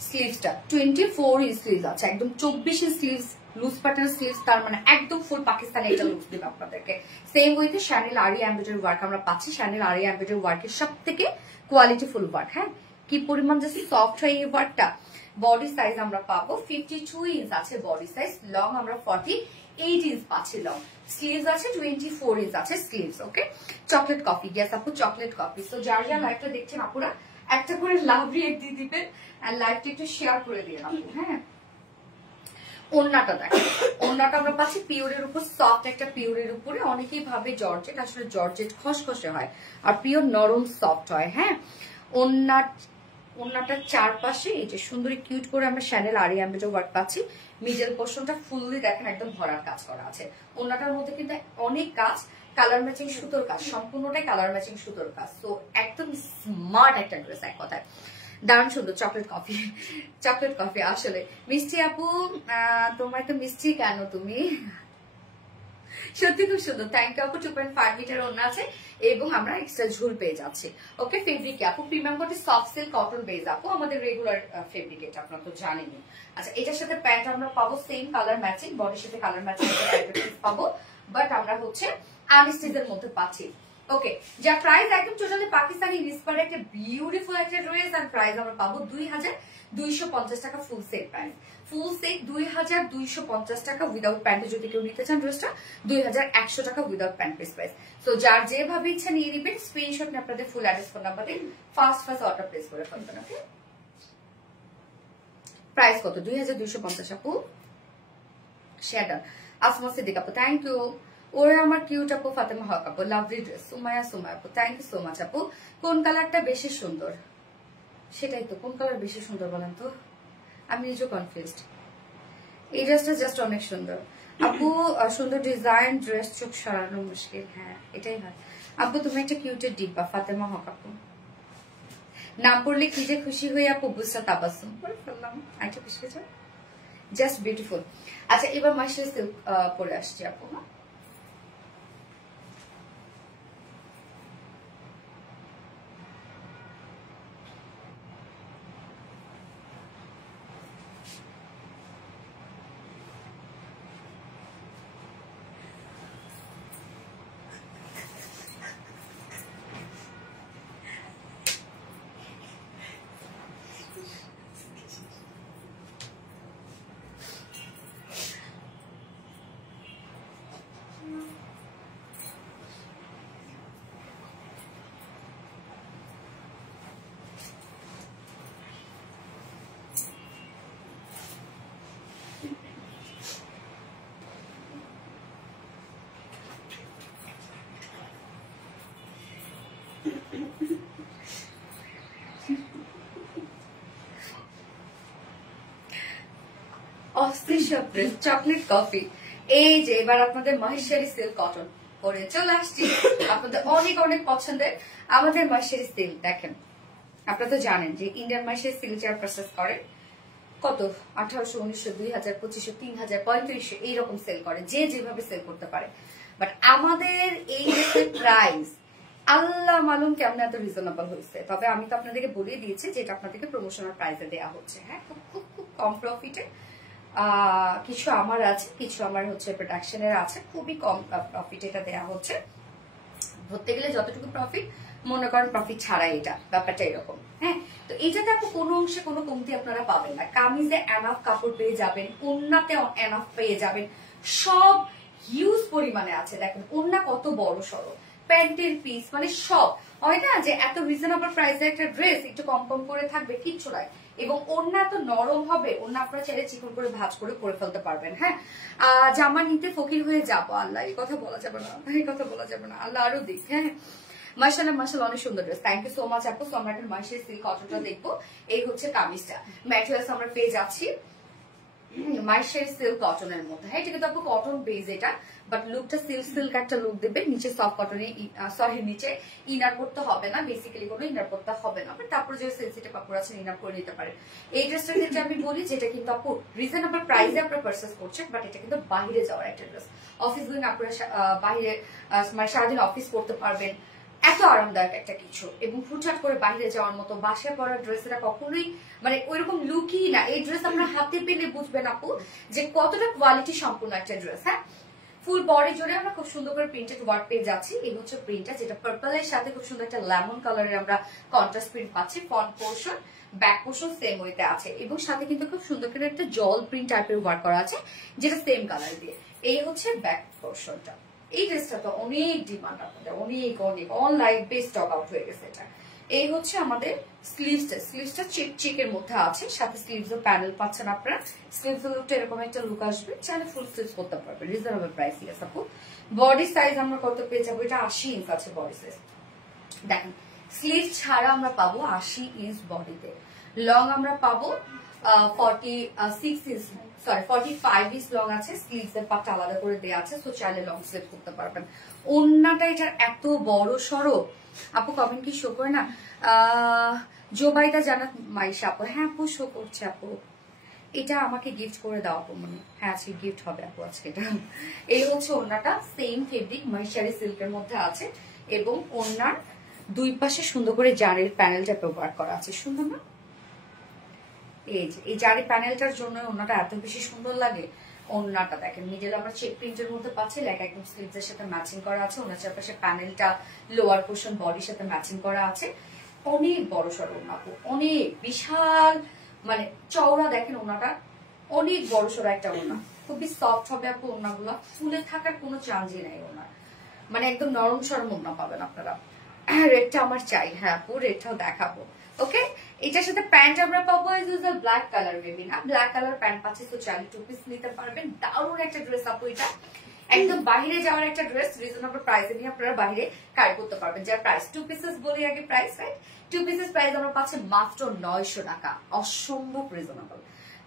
স্লিভসটা 24 ইঞ্চ স্লিভস আছে, একদম 24 inch sleeves, loose pattern sleeves, তার মানে একদম ফুল পাকিস্তানি এটা লুক দিবে আপনাদেরকে। সেম ওয়েতে শ্যানেল আরি এমব্রয়ডারি ওয়ার্ক আমরা পাচ্ছি, শ্যানেল আরি এমব্রয়ডারি ওয়ার্কের সব থেকে কোয়ালিটি ফুল ওয়ার্ক। হ্যাঁ, কি পরিমাণ যে সফট হয় এই ওয়ার্কটা। বডি সাইজ আমরা পাবো 52 ইঞ্চ আছে বডি সাইজ, লং আমরা 48 ইঞ্চ পাচ্ছি লং, স্লিভস আছে 24 ইঞ্চ আছে স্লিভস। ওকে, চকলেট কফি, গ্যাস আপু চকলেট কফি। তো যার যার লাইভটা দেখছেন আপুরা একটা করে লাভ রিয়েক্ট দিয়ে দিবেন আর লাইভটা একটু শেয়ার করে দিয়ে আপু। হ্যাঁ, ওড়নাটা দেখেন, ওড়নাটা আমরা পাচ্ছি পিওরের উপর, সফট একটা পিওরের উপরে। অনেকেই ভাবে জর্জেট, আসলে জর্জেট খসখসে হয় আর পিওর নরম সফট হয়। হ্যাঁ, ওড়নাটার চারপাশে এই যে সুন্দরী কিউট করে আমরা শ্যানেল আরি এমব্রয়ডারি ওয়ার্ক পাচ্ছি। মিডল পোর্শনটা ফুললি দেখেন একদম ভরার কাজ করা আছে। ওড়নাটার মধ্যে কিন্তু অনেক কাজ, কালার ম্যাচিং সুতোর কাজ, সম্পূর্ণটাই কালার ম্যাচিং সুতোর কাজ। তো একদম স্মার্ট একটা ড্রেস এক কথায়, দারুণ সুন্দর। চকলেট কফি, চকলেট কফি আসলে মিষ্টি আপু, তোমার তো মিষ্টি কেন তুমি, সত্যি খুব সুন্দর। থ্যাংক ইউ আপু। 2.5 মিটার ওড়না আছে এবং আমরা এক্সট্রা ঝুল পেয়ে যাচ্ছি। ওকে, ফেব্রিক আপু প্রিমিয়াম কোটি সফট সিল্ক কটন বেজ আপু, আমাদের রেগুলার ফেব্রিক এটা আপনারা তো জানেনই। আচ্ছা, এটার সাথে প্যান্ট আমরা পাবো সেম কালার ম্যাচিং, বডির সাথে কালার ম্যাচিং পাবো, বাট আমরা হচ্ছে আনস্টিচের মধ্যে পাচ্ছি। ওকে, যার প্রাইস একদম টোটালি পাকিস্তানি ইন্সপায়ার্ড একটা বিউটিফুল একটা ড্রেস, আর প্রাইস আমরা পাবো 2250 টাকা full set price. Full set 2250 টাকা উইদাউট প্যান্টে যদি কেউ নিতে চান ড্রেসটা 2100 টাকা without pant piece price. So যার যেভাবে ইচ্ছা নিয়ে নিবেন, স্ক্রিনশট নিয়ে আপনাদের ফুল অ্যাড্রেস ফোন নাম্বার দিয়ে ফার্স্ট অর্ডার প্লেস করে ফেলবেন। ওকে, প্রাইস কত? 2250 আপু। শেয়ার আসমা সিদ্দিক আপু, থ্যাংক ইউ। ওরে আমার কিউট আপু ফাতেমা হক আপু, লাভলি ড্রেস। সুমায়া আপু, থ্যাংক ইউ সো মাচ আপু। কোন কালারটা বেশি সুন্দর? সেটাই তো, কোন কালার বেশি সুন্দর বলেন তো, আমি নিজেও কনফিউজড। এই ড্রেসটা জাস্ট অনেক সুন্দর আপু, সুন্দর ডিজাইন ড্রেস, চোখ সরানো মুশকিল। হ্যাঁ, এটাই হয় আপু। তুমি একটা কিউটের ডিব্বা, ফাতেমা হক আপু। নাম পড়লে কি যে খুশি হয়ে আপু, বুঝটা তাবাসুম করে ফেললাম। আইটা খুশি হয়েছে, জাস্ট বিউটিফুল। আচ্ছা, এবার মাসের সিল্ক পরে আসছি আপু। হ্যাঁ, চকলেট কফি। এই যে এবার আপনাদের মহেশ্বরী সিল্ক কটন পরে চলে আসছি, আপনাদের অনেক অনেক পছন্দের আমাদের মহেশ্বরী সিল্ক। দেখেন, আপনারা তো জানেন যে ইন্ডিয়ান মহেশ্বরী সিল্ক যারা প্রসেস করে কত 1800, 1900, 2000, 2500, 3000, 3500 এইরকম সেল করে, যে যেভাবে সেল করতে পারে। বাট আমাদের এই প্রাইস আল্লাহ মালুম কেমন এত রিজনেবল হয়েছে। তবে আমি তো আপনাদেরকে বলে দিয়েছি যে এটা আপনাদেরকে প্রমোশনাল প্রাইসে দেওয়া হচ্ছে। হ্যাঁ, খুব খুব খুব কম প্রফিটে। কিছু আমার আছে, কিছু আমার হচ্ছে প্রোডাকশনের আছে, খুবই কম প্রফিট এটা দেওয়া হচ্ছে। ধরতে গেলে যতটুকু প্রফিট, মনে করেন প্রফিট ছাড়াই এটা, ব্যাপারটা এরকম। হ্যাঁ, তো এটাতে আপনি কোনো অংশে কোনো কমতি আপনারা পাবেন না। কামিজে এনাফ কাপড় পেয়ে যাবেন, ওড়নাতে এনাফ পেয়ে যাবেন, সব হিউজ পরিমাণে আছে। দেখেন ওড়না কত বড় সড়ো, প্যান্টের পিস, মানে সব হয় না যে এত রিজনেবল প্রাইসে একটা ড্রেস একটু কম কম করে থাকবে, কিচ্ছু নাই। এবং ওড়না এত নরম হবে, ওড়না আপনারা চাইলে চিকন করে ভাঁজ করে ফেলতে পারবেন। হ্যাঁ, জামা নিতে ফকির হয়ে যাবো, আল্লাহ এই কথা বলা যাবে না, এই কথা বলা যাবে না, আল্লাহ আরো দিক। হ্যাঁ, মাশাআল্লাহ মাশাআল্লাহ, অনেক সুন্দর dress. Thank you so much আপু। সো আমরা একটা মাসের সিল্ক কটনটা দেখবো। এই হচ্ছে কামিজটা, ম্যাটেরিয়ালস আমরা পেয়ে যাচ্ছি মাইশের সিল্ক কটনের মধ্যে। হ্যাঁ, এটা কিন্তু আপু কটন বেজ এটা, বাট লুকটা সিল্ক সিল্ক একটা লুক দেবে। নিচে সফট কটনে, সরি নিচে ইনার করতে হবে না, বেসিক্যালি কোনো ইনার করতে হবে না। বাট তারপর যে সেন্সিটিভ কাপড় আছে ইনার করে নিতে পারে। এই ড্রেসটার ক্ষেত্রে আমি বলি যেটা কিন্তু আপু রিজনেবল প্রাইসে আপনারা পারচেস করছেন, বাট এটা কিন্তু বাইরে যাওয়ার একটা ড্রেস। অফিস গোয়িং আপনারা বাইরে মানে সারাদিন অফিস করতে পারবেন, এত আরামদায়ক একটা কিছু, এবং হুটহাট করে বাইরে যাওয়ার মতো বাসায় পরা ড্রেস, এটা কখনোই মানে ওইরকম লুকই না। এই ড্রেস আমরা হাতে পেলে বুঝবেন আপু যে কতটা কোয়ালিটি সম্পূর্ণ একটা ড্রেস। হ্যাঁ, ফুল বডি জুড়ে আমরা খুব সুন্দর করে প্রিন্টেড ওয়ার্ক পেয়ে যাচ্ছি। এই হচ্ছে প্রিন্টটা, যেটা পার্পল এর সাথে খুব সুন্দর একটা লেমন কালারের আমরা কন্ট্রাস্ট প্রিন্ট পাচ্ছি। Front portion back portion same ওয়েতে আছে, এবং সাথে কিন্তু খুব সুন্দর করে একটা জল প্রিন্ট টাইপের ওয়ার্ক করা আছে, যেটা সেম কালার দিয়ে। এই হচ্ছে ব্যাক পোর্শনটা। এই ড্রেসটা তো অনেক ডিমান্ড আপনাদের, অনেক অনেক অনলাইন বেস্ট স্টক আউট হয়ে গেছে এটা। এই হচ্ছে আমাদের স্লিভসটা চিকের মধ্যে আছে, সাথে স্লিভস প্যানেল পাচ্ছেন আপনারা। স্লিভস লুকটা এরকম একটা লুক আসবে, চাইলে ফুল স্লিভস করতে পারবেন, রিজনেবল প্রাইস দিয়ে আপু। বডি সাইজ আমরা কত পেয়ে যাবো, এটা 80 ইঞ্চ আছে বডি সাইজ। দেখেন স্লিভ ছাড়া আমরা পাবো 80 ইঞ্চ বডিতে, লং আমরা পাবো 46 ইঞ্চ, সরি 45 ইঞ্চ লং আছে। স্লিভস এর পাটটা আলাদা করে দেওয়া আছে, সো চাইলে লং স্লিভ করতে পারবেন। ওন্নাটা এটার এত বড় সড়ো, আপু কমেন্ট কি শো করে না? জোবাইদা জানাত মাইশা আপু, হ্যাঁ আপু শো করছে আপু। এটা আমাকে গিফট করে দাও আপু, মনে হ্যাঁ আজকে গিফট হবে আপু আজকে এটা। এই হচ্ছে ওন্নাটা, সেম ফেব্রিক মাইশারি সিল্কের মধ্যে আছে, এবং ওন্নার দুই পাশে সুন্দর করে জারের প্যানেলটা ব্যবহার করা আছে, সুন্দর না? এই জারি প্যানেলটার জন্য ওন্নাটা এত বেশি সুন্দর লাগে। ওন্নাটা দেখেন মিডল আমরা চেক প্রিন্টের মধ্যে পাচ্ছি, লাইক একদম স্লিভসের সাথে ম্যাচিং করা আছে। ওনার চারপাশে প্যানেলটা লোয়ার পোর্শন বডির সাথে ম্যাচিং করা আছে। অনেক বড় সড়ো ওন্না আপু, অনেক বিশাল মানে চওড়া। দেখেন ওন্নাটা অনেক বড় সড়ো একটা ওন্না, খুবই সফট হবে আপু ওন্নাগুলো, ফুলে থাকার কোনো চান্সই নাই ওনার, মানে একদম নরম সরম ওন্না পাবেন আপনারা। রেডটা আমার চাই, হ্যাঁ আপু রেডটাও দেখাবো। ওকে, এটার সাথে প্যান্ট আমরা পাবো ব্ল্যাক কালার, বেবি না ব্ল্যাক কালার প্যান্ট পাচ্ছি, তো চাইলে 2 পিস নিতে পারবেন। দারুণ একটা ড্রেস আপু, এটা একদম বাইরে যাওয়ার একটা ড্রেস, রিজনেবল প্রাইসে নিয়ে আপনারা বাইরে ক্যারি করতে পারবেন। যার প্রাইস 2 পিসেস বলি আগে প্রাইস, রাইট? 2 পিসেস প্রাইস আমরা পাচ্ছি মাত্র 900 টাকা, অসম্ভব রিজনেবল।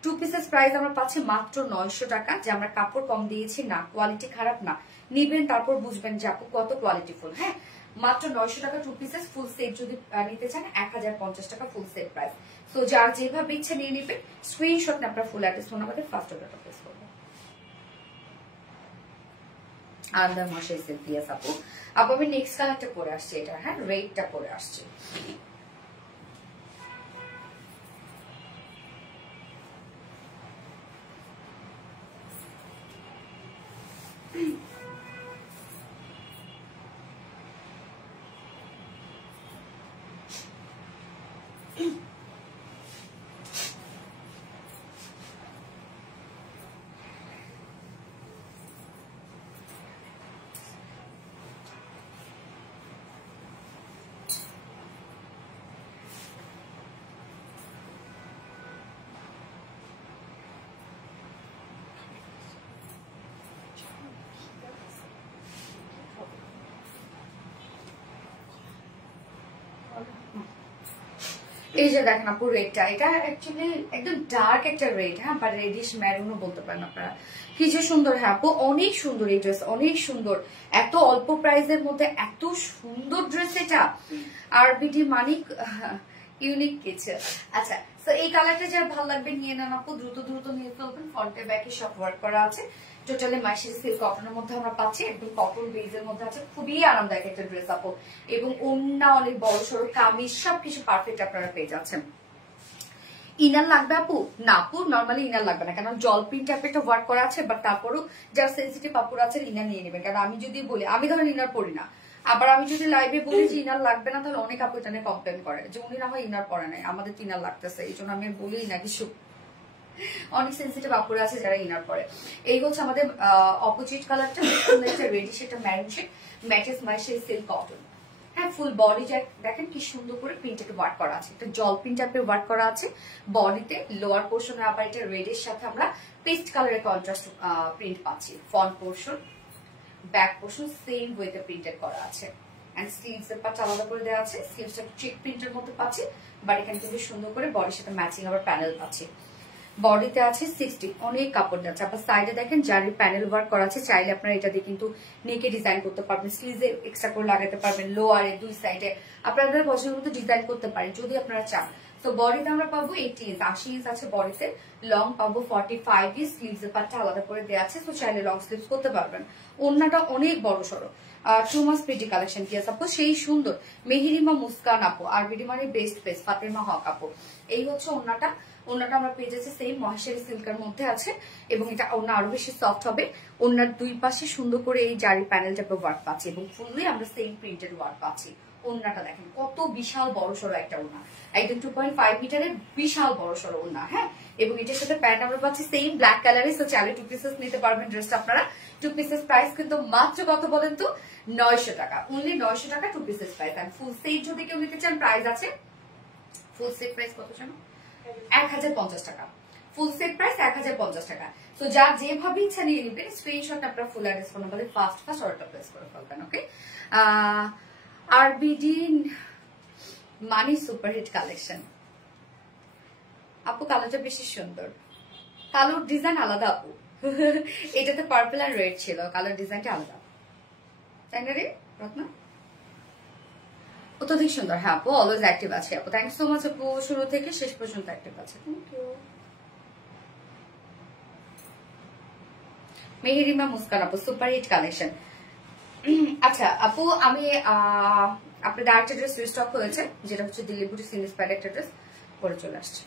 2 পিসেস প্রাইস আমরা পাচ্ছি মাত্র 900 টাকা, যে আমরা কাপড় কম দিয়েছি না, কোয়ালিটি খারাপ না, নিবেন তারপর বুঝবেন যে আপু কত কোয়ালিটিফুল। হ্যাঁ, মাত্র 900 টাকা 2 পিসেস, ফুল সেট যদি নিতে চান 1050 টাকা ফুল সেট প্রাইস। সো যার যেভাবে ইচ্ছে নিয়ে নিবেন, স্ক্রিনশট নিয়ে আপনারা ফুল অ্যাড্রেস ফোন নাম্বারে ফার্স্ট অর্ডারটা প্লেস করবেন। আন্দার মাসে সিলপিয়াস আপু, আপু আমি নেক্সট কালারটা পরে আসছি, এটা হ্যাঁ রেডটা পরে আসছে। এই যে দেখেন আপু রেডটা, এটা অ্যাকচুয়ালি একদম ডার্ক একটা রেড, হ্যাঁ বা রেডিশ ম্যারুনও বলতে পারেন আপনারা। কি যে সুন্দর, হ্যাঁ আপু অনেক সুন্দর এই ড্রেস, অনেক সুন্দর, এত অল্প প্রাইসের মধ্যে এত সুন্দর ড্রেস এটা। আর বিডি মানিক ইউনিক কিছু। আচ্ছা, তো এই কালারটা যার ভালো লাগবে নিয়ে নেন আপু, দ্রুত দ্রুত নিয়ে ফেলবেন। ফ্রন্টে ব্যাকে সব ওয়ার্ক করা আছে, টোটালি মাইশারি সিল্ক কটনের মধ্যে আমরা পাচ্ছি, একদম কটন বেজের মধ্যে আছে, খুবই আরামদায়ক একটা ড্রেস আপু, এবং ওন্না অনেক বড় সড়ো, কামিজ সবকিছু পারফেক্ট আপনারা পেয়ে যাচ্ছেন। ইনার লাগবে আপু? না আপু, নর্মালি ইনার লাগবে না, কারণ জল প্রিন্ট টাইপের একটা ওয়ার্ক করা আছে, বাট তারপরও যারা সেন্সিটিভ আপুরা আছে ইনার নিয়ে নেবেন। কারণ আমি যদি বলি, আমি ধরেন ইনার পরি না, আবার আমি যদি লাইভে বলি যে ইনার লাগবে না, তাহলে অনেক আপু এটা নিয়ে কমপ্লেন করে যে উনি না হয় ইনার পরে নাই, আমাদের তো ইনার লাগতেছে, এই জন্য আমি বলি না কিছু। অনেক সেন্সিটিভ আপুরা আছে যারা ইনার পরে। এই হচ্ছে আমাদের অপোজিট কালারটা, রেডিশ একটা ম্যারুন শেড, ম্যাচেস মাইশারি সিল্ক কটন। হ্যাঁ, ফুল বডি দেখেন কি সুন্দর করে প্রিন্টেড ওয়ার্ক করা আছে, একটা জল প্রিন্ট টাইপের ওয়ার্ক করা আছে বডিতে। লোয়ার পোর্শনে আবার এটা রেডের সাথে আমরা পেস্ট কালারের কন্ট্রাস্ট প্রিন্ট পাচ্ছি। Front portion back portion same ওয়েতে প্রিন্টেড করা আছে, এন্ড স্লিভস এর পার্ট আলাদা করে দেওয়া আছে। স্লিভসটা চেক প্রিন্টের মধ্যে পাচ্ছি, বাট এখানে কিন্তু সুন্দর করে বডির সাথে ম্যাচিং আবার প্যানেল পাচ্ছি। বডিতে আছে 60, অনেক কাপড় যাচ্ছে। আপনার সাইডে দেখেন জারির প্যানেল ওয়ার্ক করা আছে, চাইলে আপনারা এটা দিয়ে কিন্তু নেকে ডিজাইন করতে পারবেন, স্লিভে এক্সট্রা করে লাগাতে পারবেন, লোয়ারে দুই সাইডে আপনাদের পছন্দের মতো ডিজাইন করতে পারেন যদি আপনারা চান। তো বডিতে আমরা পাবো 80 ইঞ্চ, 80 ইঞ্চ আছে বডিতে, লং পাবো 45 ইঞ্চ, স্লিভস এর পার্টটা আলাদা করে দেওয়া আছে, তো চাইলে লং স্লিভস করতে পারবেন। ওন্নাটা অনেক বড় সড়ো, টু মাস প্রিটি কালেকশন কি আছে আপু, সেই সুন্দর মেহেরিমা মুস্কান আপু, আরবিডি মানে বেস্ট বেস্ট, ফাতেমা হক আপু। এই হচ্ছে ওন্নাটা, ওন্নাটা আমরা পেয়ে যাচ্ছি সেম মহেশ্বরী সিল্কের মধ্যে আছে, এবং এটা ওন্না আরো বেশি সফট হবে। ওন্নার দুই পাশে সুন্দর করে এই জারি প্যানেল টাইপের ওয়ার্ক পাচ্ছি, এবং ফুললি আমরা সেম প্রিন্টেড ওয়ার্ক পাচ্ছি। ওন্নাটা দেখেন কত বিশাল বড় সড়ো একটা ওন্না, একদম 2.5 মিটারের বিশাল বড় সড়ো ওন্না। হ্যাঁ, এবং এটার সাথে প্যান্ট আমরা পাচ্ছি সেম ব্ল্যাক কালারে। সো চাইলে 2 পিসেস নিতে পারবেন ড্রেসটা আপনারা। 2 পিসেস প্রাইস কিন্তু মাত্র কত বলেন তো, 900 টাকা, অনলি 900 টাকা 2 পিসেস প্রাইস। আর ফুল সেট যদি কেউ নিতে চান প্রাইস আছে, ফুল সেট প্রাইস কত জানো, 1050 টাকা। ফুল সেট প্রাইস 1050 টাকা। তো যার যেভাবে ইচ্ছা নিয়ে নেবেন, স্ক্রিনশট আপনারা ফুল অ্যাড্রেস ফোন নাম্বারে ফার্স্ট অর্ডারটা প্লেস করে ফেলবেন। ওকে, আরবিডি মানি সুপারহিট কালেকশন আপু, কালোটা বেশি সুন্দর, কালোর ডিজাইন আলাদা আপু। এটাতে পার্পল আর রেড ছিল, কালার ডিজাইনটা আলাদা, তাই না রে রত্না? অত্যধিক সুন্দর। হ্যাঁ আপু, অলওয়েজ অ্যাক্টিভ আছে আপু, থ্যাংক সো মাচ আপু, শুরু থেকে শেষ পর্যন্ত অ্যাক্টিভ আছে, থ্যাংক ইউ। মেহেরিমা মুস্কান আপু, সুপারহিট কালেকশন। আচ্ছা আপু, আমি আপনাদের আরেকটা ড্রেস রিস্টক হয়েছে, যেটা হচ্ছে দিল্লি বুটিক ইন্সপায়ার্ড একটা ড্রেস, পরে চলে আসছে।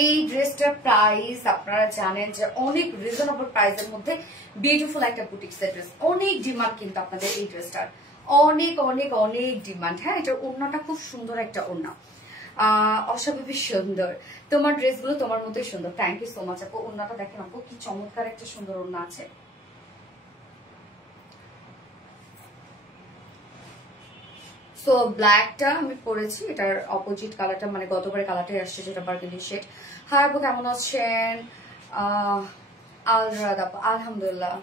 এই ড্রেসটার প্রাইস আপনারা জানেন যে অনেক রিজনেবল প্রাইসের মধ্যে বিউটিফুল একটা বুটিক্সের ড্রেস, অনেক ডিমান্ড কিন্তু আপনাদের এই ড্রেসটার, অনেক অনেক অনেক ডিমান্ড। হ্যাঁ, এটার ওড়নাটা খুব সুন্দর একটা ওড়না, অস্বাভাবিক সুন্দর। তোমার ড্রেসগুলো তোমার মতোই সুন্দর, থ্যাংক ইউ সো মাচ আপু। ওড়নাটা দেখেন আপু, কি চমৎকার একটা সুন্দর ওড়না আছে। সো ব্ল্যাকটা আমি পরেছি, এটার অপোজিট কালারটা মানে গতবারের কালারটাই আসছে, যেটা বার্গেন্ডি শেড। হাই আপু, কেমন আছেন? আলহামদুলিল্লাহ।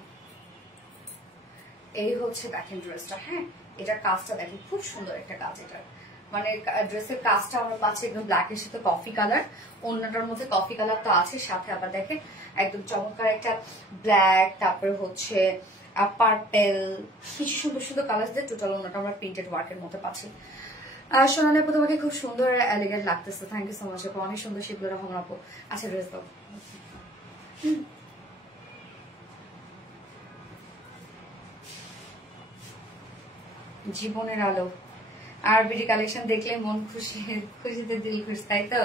এই হচ্ছে দেখেন ড্রেসটা। হ্যাঁ, এটার কাজটা দেখেন, খুব সুন্দর একটা কাজ এটার, মানে ড্রেসের কাজটা আমরা পাচ্ছি একদম ব্ল্যাকের সাথে কফি কালার, অন্যটার মধ্যে কফি কালার তো আছে, সাথে আবার দেখেন একদম চমৎকার একটা ব্ল্যাক, তারপরে হচ্ছে পার্পেল, কিছু সুন্দর সুন্দর কালার দিয়ে টোটাল অন্যটা আমরা প্রিন্টেড ওয়ার্কের মধ্যে পাচ্ছি। সোনালি আপু, তোমাকে খুব সুন্দর এলিগেন্ট লাগতেছে, থ্যাংক ইউ সো মাচ আপু, অনেক সুন্দর শিবুর রহমান আপু। আচ্ছা ড্রেস দাও। জীবনের আলো, আরবিডি কালেকশন দেখলে মন খুশি, খুশিতে দিল খুশি, তাই তো?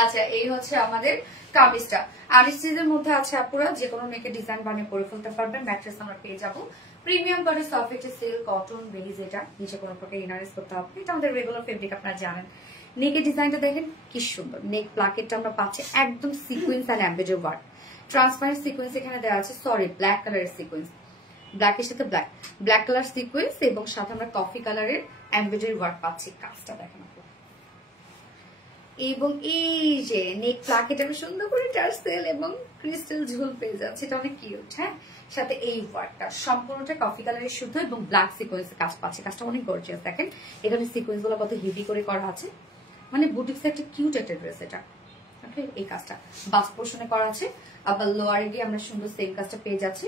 আচ্ছা, এই হচ্ছে আমাদের কামিজটা, আনস্টিচের মধ্যে আছে আপুরা, যে কোনো মেয়েকে ডিজাইন বানিয়ে পরে ফেলতে পারবেন। ম্যাট্রেস আমরা পেয়ে যাবো প্রিমিয়াম করে সফট সিল্ক কটন বেজ, এটা নিচে কোনো প্রকার ইনারেস করতে হবে, এটা আমাদের রেগুলার ফেব্রিক, আপনারা জানেন। নেকের ডিজাইনটা দেখেন কি সুন্দর, নেক প্লাকেটটা আমরা পাচ্ছি একদম sequence and embroidery work, transparent sequence এখানে দেওয়া আছে, সরি ব্ল্যাক কালারের সিকোয়েন্স, ব্ল্যাকের সাথে ব্ল্যাক, ব্ল্যাক কালার সিকোয়েন্স, এবং সাথে আমরা কফি কালারের এমব্রয়ডারি ওয়ার্ক পাচ্ছি। কাজটা দেখেন আপু, এবং এই যে নেক প্লাকেট আমি সুন্দর করে টার্সেল এবং ক্রিস্টাল ঝুল পেয়ে যাচ্ছে, এটা অনেক কিউট। হ্যাঁ, সাথে এই ওয়ার্কটা সম্পূর্ণটা কফি কালারের শুদ্ধ এবং ব্ল্যাক সিকোয়েন্সের কাজ পাচ্ছে, কাজটা অনেক গর্জিয়াস। দেখেন এখানে সিকোয়েন্স গুলো কত হেভি করে করা আছে, মানে বুটিক্সের একটা কিউট একটা ড্রেস এটা। ওকে, এই কাজটা বাস পোর্শনে করা আছে, আবার লোয়ারে গিয়ে আমরা সুন্দর সেম কাজটা পেয়ে যাচ্ছি,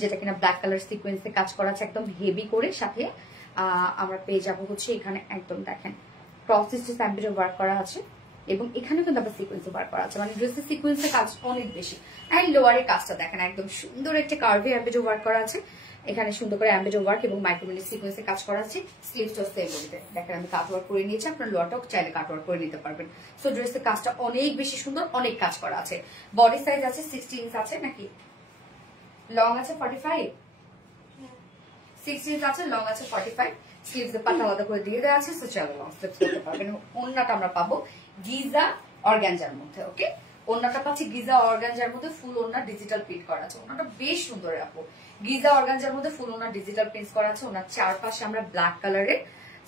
যেটা কিনা ব্ল্যাক কালার সিকোয়েন্সে কাজ করা আছে একদম হেভি করে। সাথে আমরা পেয়ে যাবো হচ্ছে এখানে একদম দেখেন ক্রস স্টিচ এমব্রয়ডারি ওয়ার্ক করা আছে, এবং এখানে কিন্তু আবার সিকোয়েন্সে ওয়ার্ক করা আছে, মানে ড্রেসের সিকোয়েন্সের কাজ অনেক বেশি। অ্যান্ড লোয়ারের কাজটা দেখেন একদম সুন্দর একটা কার্ভি এমব্রয়ডারি ওয়ার্ক করা আছে, এখানে সুন্দর করে এমব্রয়ডারি ওয়ার্ক এবং মাইক্রোমিনি সিকোয়েন্সে কাজ করা আছে। স্লিভসটা সেম বলতে দেখেন আমি কাট ওয়ার্ক করে নিয়েছি, আপনার লোয়ারটাও চাইলে কাট ওয়ার্ক করে নিতে পারবেন। সো ড্রেসের কাজটা অনেক বেশি সুন্দর, অনেক কাজ করা আছে। বডি সাইজ আছে 60 ইঞ্চ আছে নাকি, লং আছে 45, 60 ইঞ্চ আছে, লং আছে 45, স্লিভস এর পাট আলাদা করে দিয়ে দেওয়া আছে। সো চলো লং স্লিভস করতে পারবেন। ওন্নাটা আমরা পাবো গিজা অর্গানজার মধ্যে। ওকে, ওন্নাটা পাচ্ছি গিজা অর্গানজার মধ্যে, ফুল ওন্না ডিজিটাল প্রিন্ট করা আছে। ওন্নাটা বেশ সুন্দর আপু, গিজা অর্গানজার মধ্যে ফুল ওন্না ডিজিটাল প্রিন্ট করা আছে। ওনার চারপাশে আমরা ব্ল্যাক কালারের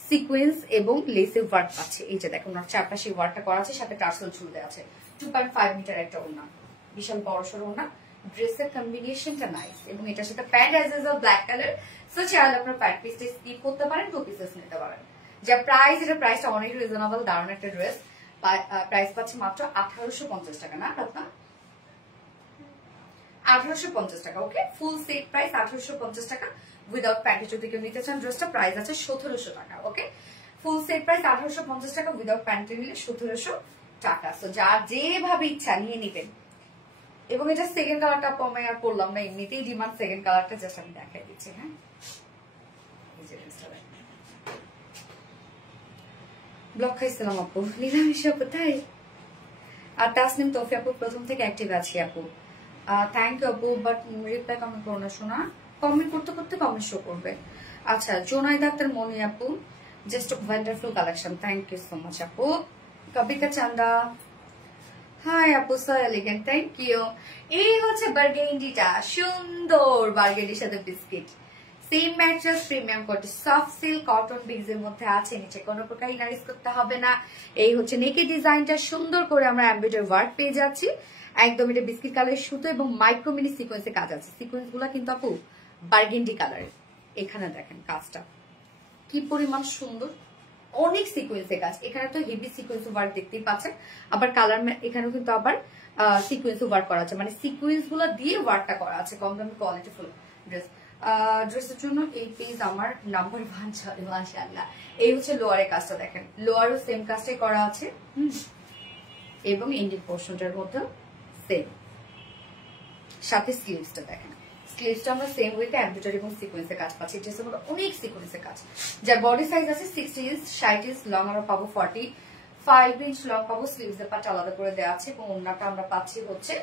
সিকোয়েন্স এবং লেসে ওয়ার্ক পাচ্ছি। এই যে দেখো ওনার চারপাশে ওয়ার্কটা করা আছে, সাথে টার্সেল ঝুল দেওয়া আছে। 2.5 মিটার একটা ওন্না, বিশাল বড় সড়ো ওন্না। ড্রেসের কম্বিনেশনটা নাইস, এবং এটার সাথে pant as well black colour. So চাইলে আপনার প্যান্ট পিসটা স্কিপ করতে পারেন, 2 পিসেস নিতে পারেন। যা প্রাইস, এটা প্রাইসটা অনেক রিজনেবল, দারুণ একটা ড্রেস। প্রাইস পাচ্ছি মাত্র 1850 টাকা। না আপনার 1850 টাকা। ওকে, ফুল সেট প্রাইস 1850 টাকা উইদাউট প্যান্ট। যদি কেউ নিতে চান ড্রেসটা প্রাইস আছে 1700 টাকা। ওকে, ফুল সেট প্রাইস 1850 টাকা, উইদাউট প্যান্টে নিলে 1700 টাকা। সো যার যেভাবে ইচ্ছা নিয়ে নিবেন। এবং এটা সেকেন্ড কালারটা আমি আর পড়লাম না, এমনিতেই ডিমান্ড সেকেন্ড কালারটা, জাস্ট আমি দেখাই দিচ্ছি। হ্যাঁ, ব্লক খাইছিলাম আপু, নিরামিষ আপু তাই। আর তাসনিম তৌফি আপু প্রথম থেকে অ্যাক্টিভ আছি আপু, থ্যাংক ইউ আপু, বাট রিপ্লাই কমেন্ট করো না শোনা, কমেন্ট করতে করতে কমেন্ট শো করবে। আচ্ছা, জোনাইদ আক্তার মনি আপু, just wonderful collection, thank you so much আপু। কবিতা চান্দা, হাই আপু, সো এলিগেন্ট, থ্যাংক ইউ। এই হচ্ছে বার্গেন্ডিটা, সুন্দর বার্গেন্ডির সাথে biscuit, same mattress, premium quality, soft silk cotton Biggs এর মধ্যে আছে। নিচে কোনো প্রকার ইনারিস করতে হবে না। এই হচ্ছে নেকের ডিজাইনটা, সুন্দর করে আমরা এমব্রয়ডারি ওয়ার্ক পেয়ে যাচ্ছি। একদম এটা বিস্কিট কালারের সুতো এবং মাইক্রো মিনি সিকোয়েন্সে কাজ আছে। সিকোয়েন্স গুলা কিন্তু আপু বার্গেন্ডি কালারের। এখানে দেখেন কাজটা কি পরিমাণ সুন্দর, অনেক সিকোয়েন্সে কাজ। এখানে তো হেভি সিকোয়েন্স ওয়ার্ক দেখতেই পাচ্ছেন, আবার কালার এখানেও কিন্তু আবার সিকোয়েন্স ওয়ার্ক করা আছে, মানে সিকোয়েন্স গুলা দিয়ে ওয়ার্কটা করা আছে। কম দামি কোয়ালিটি ফুল ড্রেস। ড্রেসের জন্য এই পেজ আমার নাম্বার 1 চলে মাশাআল্লাহ। এই হচ্ছে লোয়ারের কাজটা দেখেন, লোয়ারও সেম কাজটাই করা আছে, এবং এন্ডিং পোর্শনটার মধ্যে সেম, সাথে স্লিভসটা দেখেন, স্লিভসটা আমরা সেম ওয়েতে এমব্রয়ডারি এবং সিকোয়েন্সে কাজ পাচ্ছি। ড্রেসের মধ্যে অনেক সিকোয়েন্সে কাজ, যার বডি সাইজ আছে 60 ইঞ্চ, 60 ইঞ্চ লং আমরা পাবো, 45 ইঞ্চ লং পাবো। স্লিভস এর পার্ট আলাদা করে দেওয়া আছে, এবং ওন্নাটা আমরা পাচ্ছি হচ্ছে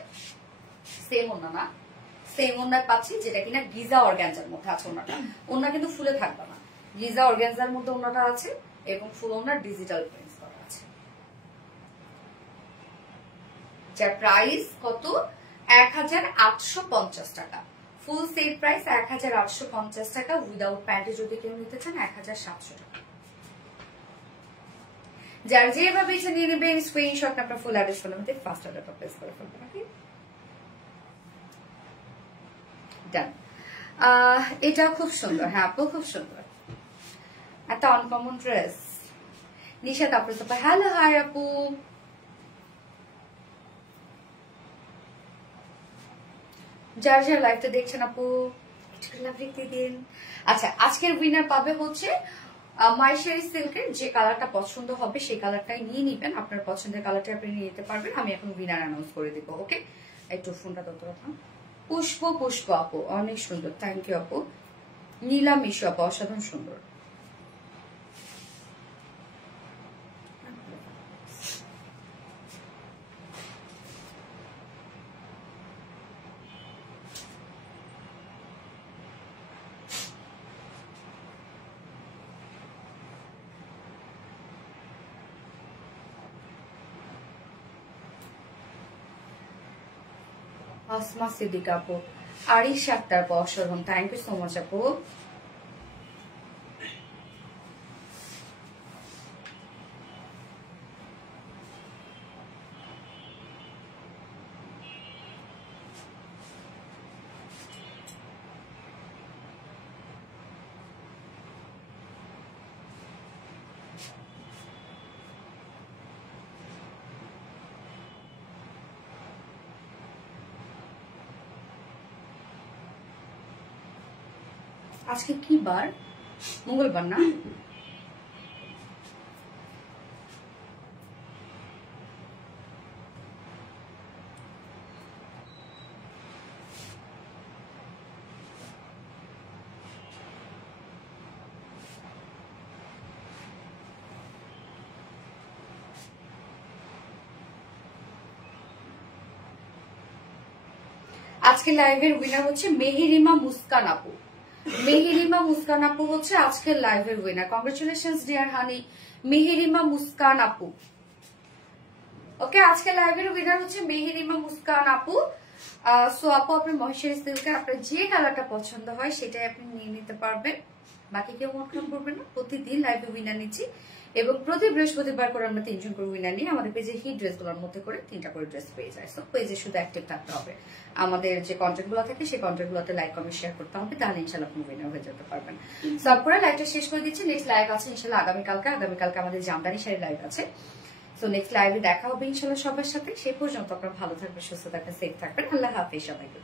সেম ওন্না না, সেম ওন্না পাচ্ছি যেটা কিনা গিজা অর্গানজার মধ্যে আছে। ওন্না কিন্তু ফুলে থাকবে না, গিজা অর্গানজার মধ্যে ওন্নাটা আছে, এবং ফুল ওন্না ডিজিটাল প্রিন্ট করা আছে। যার প্রাইস কত, 1850 টাকা। ফুল সেট প্রাইস 1850 টাকা, উইদাউট প্যান্টে যদি কেউ নিতে চান 1700 টাকা। যার যেভাবে ইচ্ছা নিয়ে নেবেন, স্ক্রিনশট আপনার full address phone number first অর্ডারটা প্লেস করে ফেলবেন। ওকে, ডান। এটাও খুব সুন্দর, হ্যাঁ আপু খুব সুন্দর, একটা আনকমন ড্রেস। নিশাত আপু, হ্যালো হাই আপু, যার যার লাইভটা দেখছেন আপু একটু লাভ রেখে দিন। আচ্ছা, আজকের উইনার পাবে হচ্ছে মাইশারি সিল্কের, যে কালারটা পছন্দ হবে সেই কালারটাই নিয়ে নিবেন। আপনার পছন্দের কালারটা আপনি নিয়ে নিতে পারবেন। আমি এখন উইনার অ্যানাউন্স করে দিব। ওকে, একটু ফোনটা তত রাখলাম। পুষ্প আপু অনেক সুন্দর, থ্যাংক ইউ আপু। নীলা মিশু আপু অসাধারণ সুন্দর। আসমা সিদ্দিকা আপু, আরিশ আক্তার আপু অসাধারণ, থ্যাংক ইউ সো মাচ আপু। আজকে কি বার, মঙ্গলবার না? আজকে লাইভের উইনার হচ্ছে মেহেরিমা মুস্কান আপু। মেহেরিমা মুস্কান আপু হচ্ছে আজকের লাইভের winner. Congratulations dear honey, Meherima Muskan আপু। ওকে, আজকে লাইভের উইনার হচ্ছে মেহেরিমা মুস্কান আপু। সো আপু, আপনার মহেশ্বরী সিল্কে আপনার যে কালারটা পছন্দ হয় সেটাই আপনি নিয়ে নিতে পারবেন। বাকি কেউ মন খারাপ করবেন না, প্রতিদিন লাইভে উইনার নিচ্ছি এবং প্রতি বৃহস্পতিবার করে আমরা 3 জন করে উইনার নিই। আমাদের পেজে হিট ড্রেসগুলোর মধ্যে করে 3টা করে ড্রেস পেয়ে যায়। সো পেজে শুধু অ্যাক্টিভ থাকতে হবে, আমাদের যে কন্টেন্ট গুলো থাকে সেই কন্টেন্ট গুলোতে লাইক কমেন্ট শেয়ার করতে হবে, তাহলে ইনশাল্লাহ আপনি উইনার হয়ে যেতে পারবেন। সো আপুরা লাইভটা শেষ করে দিচ্ছি। নেক্সট লাইভ আছে ইনশাল্লাহ আগামীকালকে আমাদের জামদানি শাড়ি লাইভ আছে। সো নেক্সট লাইভে দেখা হবে ইনশাল্লাহ সবার সাথে। সেই পর্যন্ত আপনারা ভালো থাকবেন, সুস্থ থাকবেন, সেফ থাকবেন। আল্লাহ হাফেজ সবাইকে।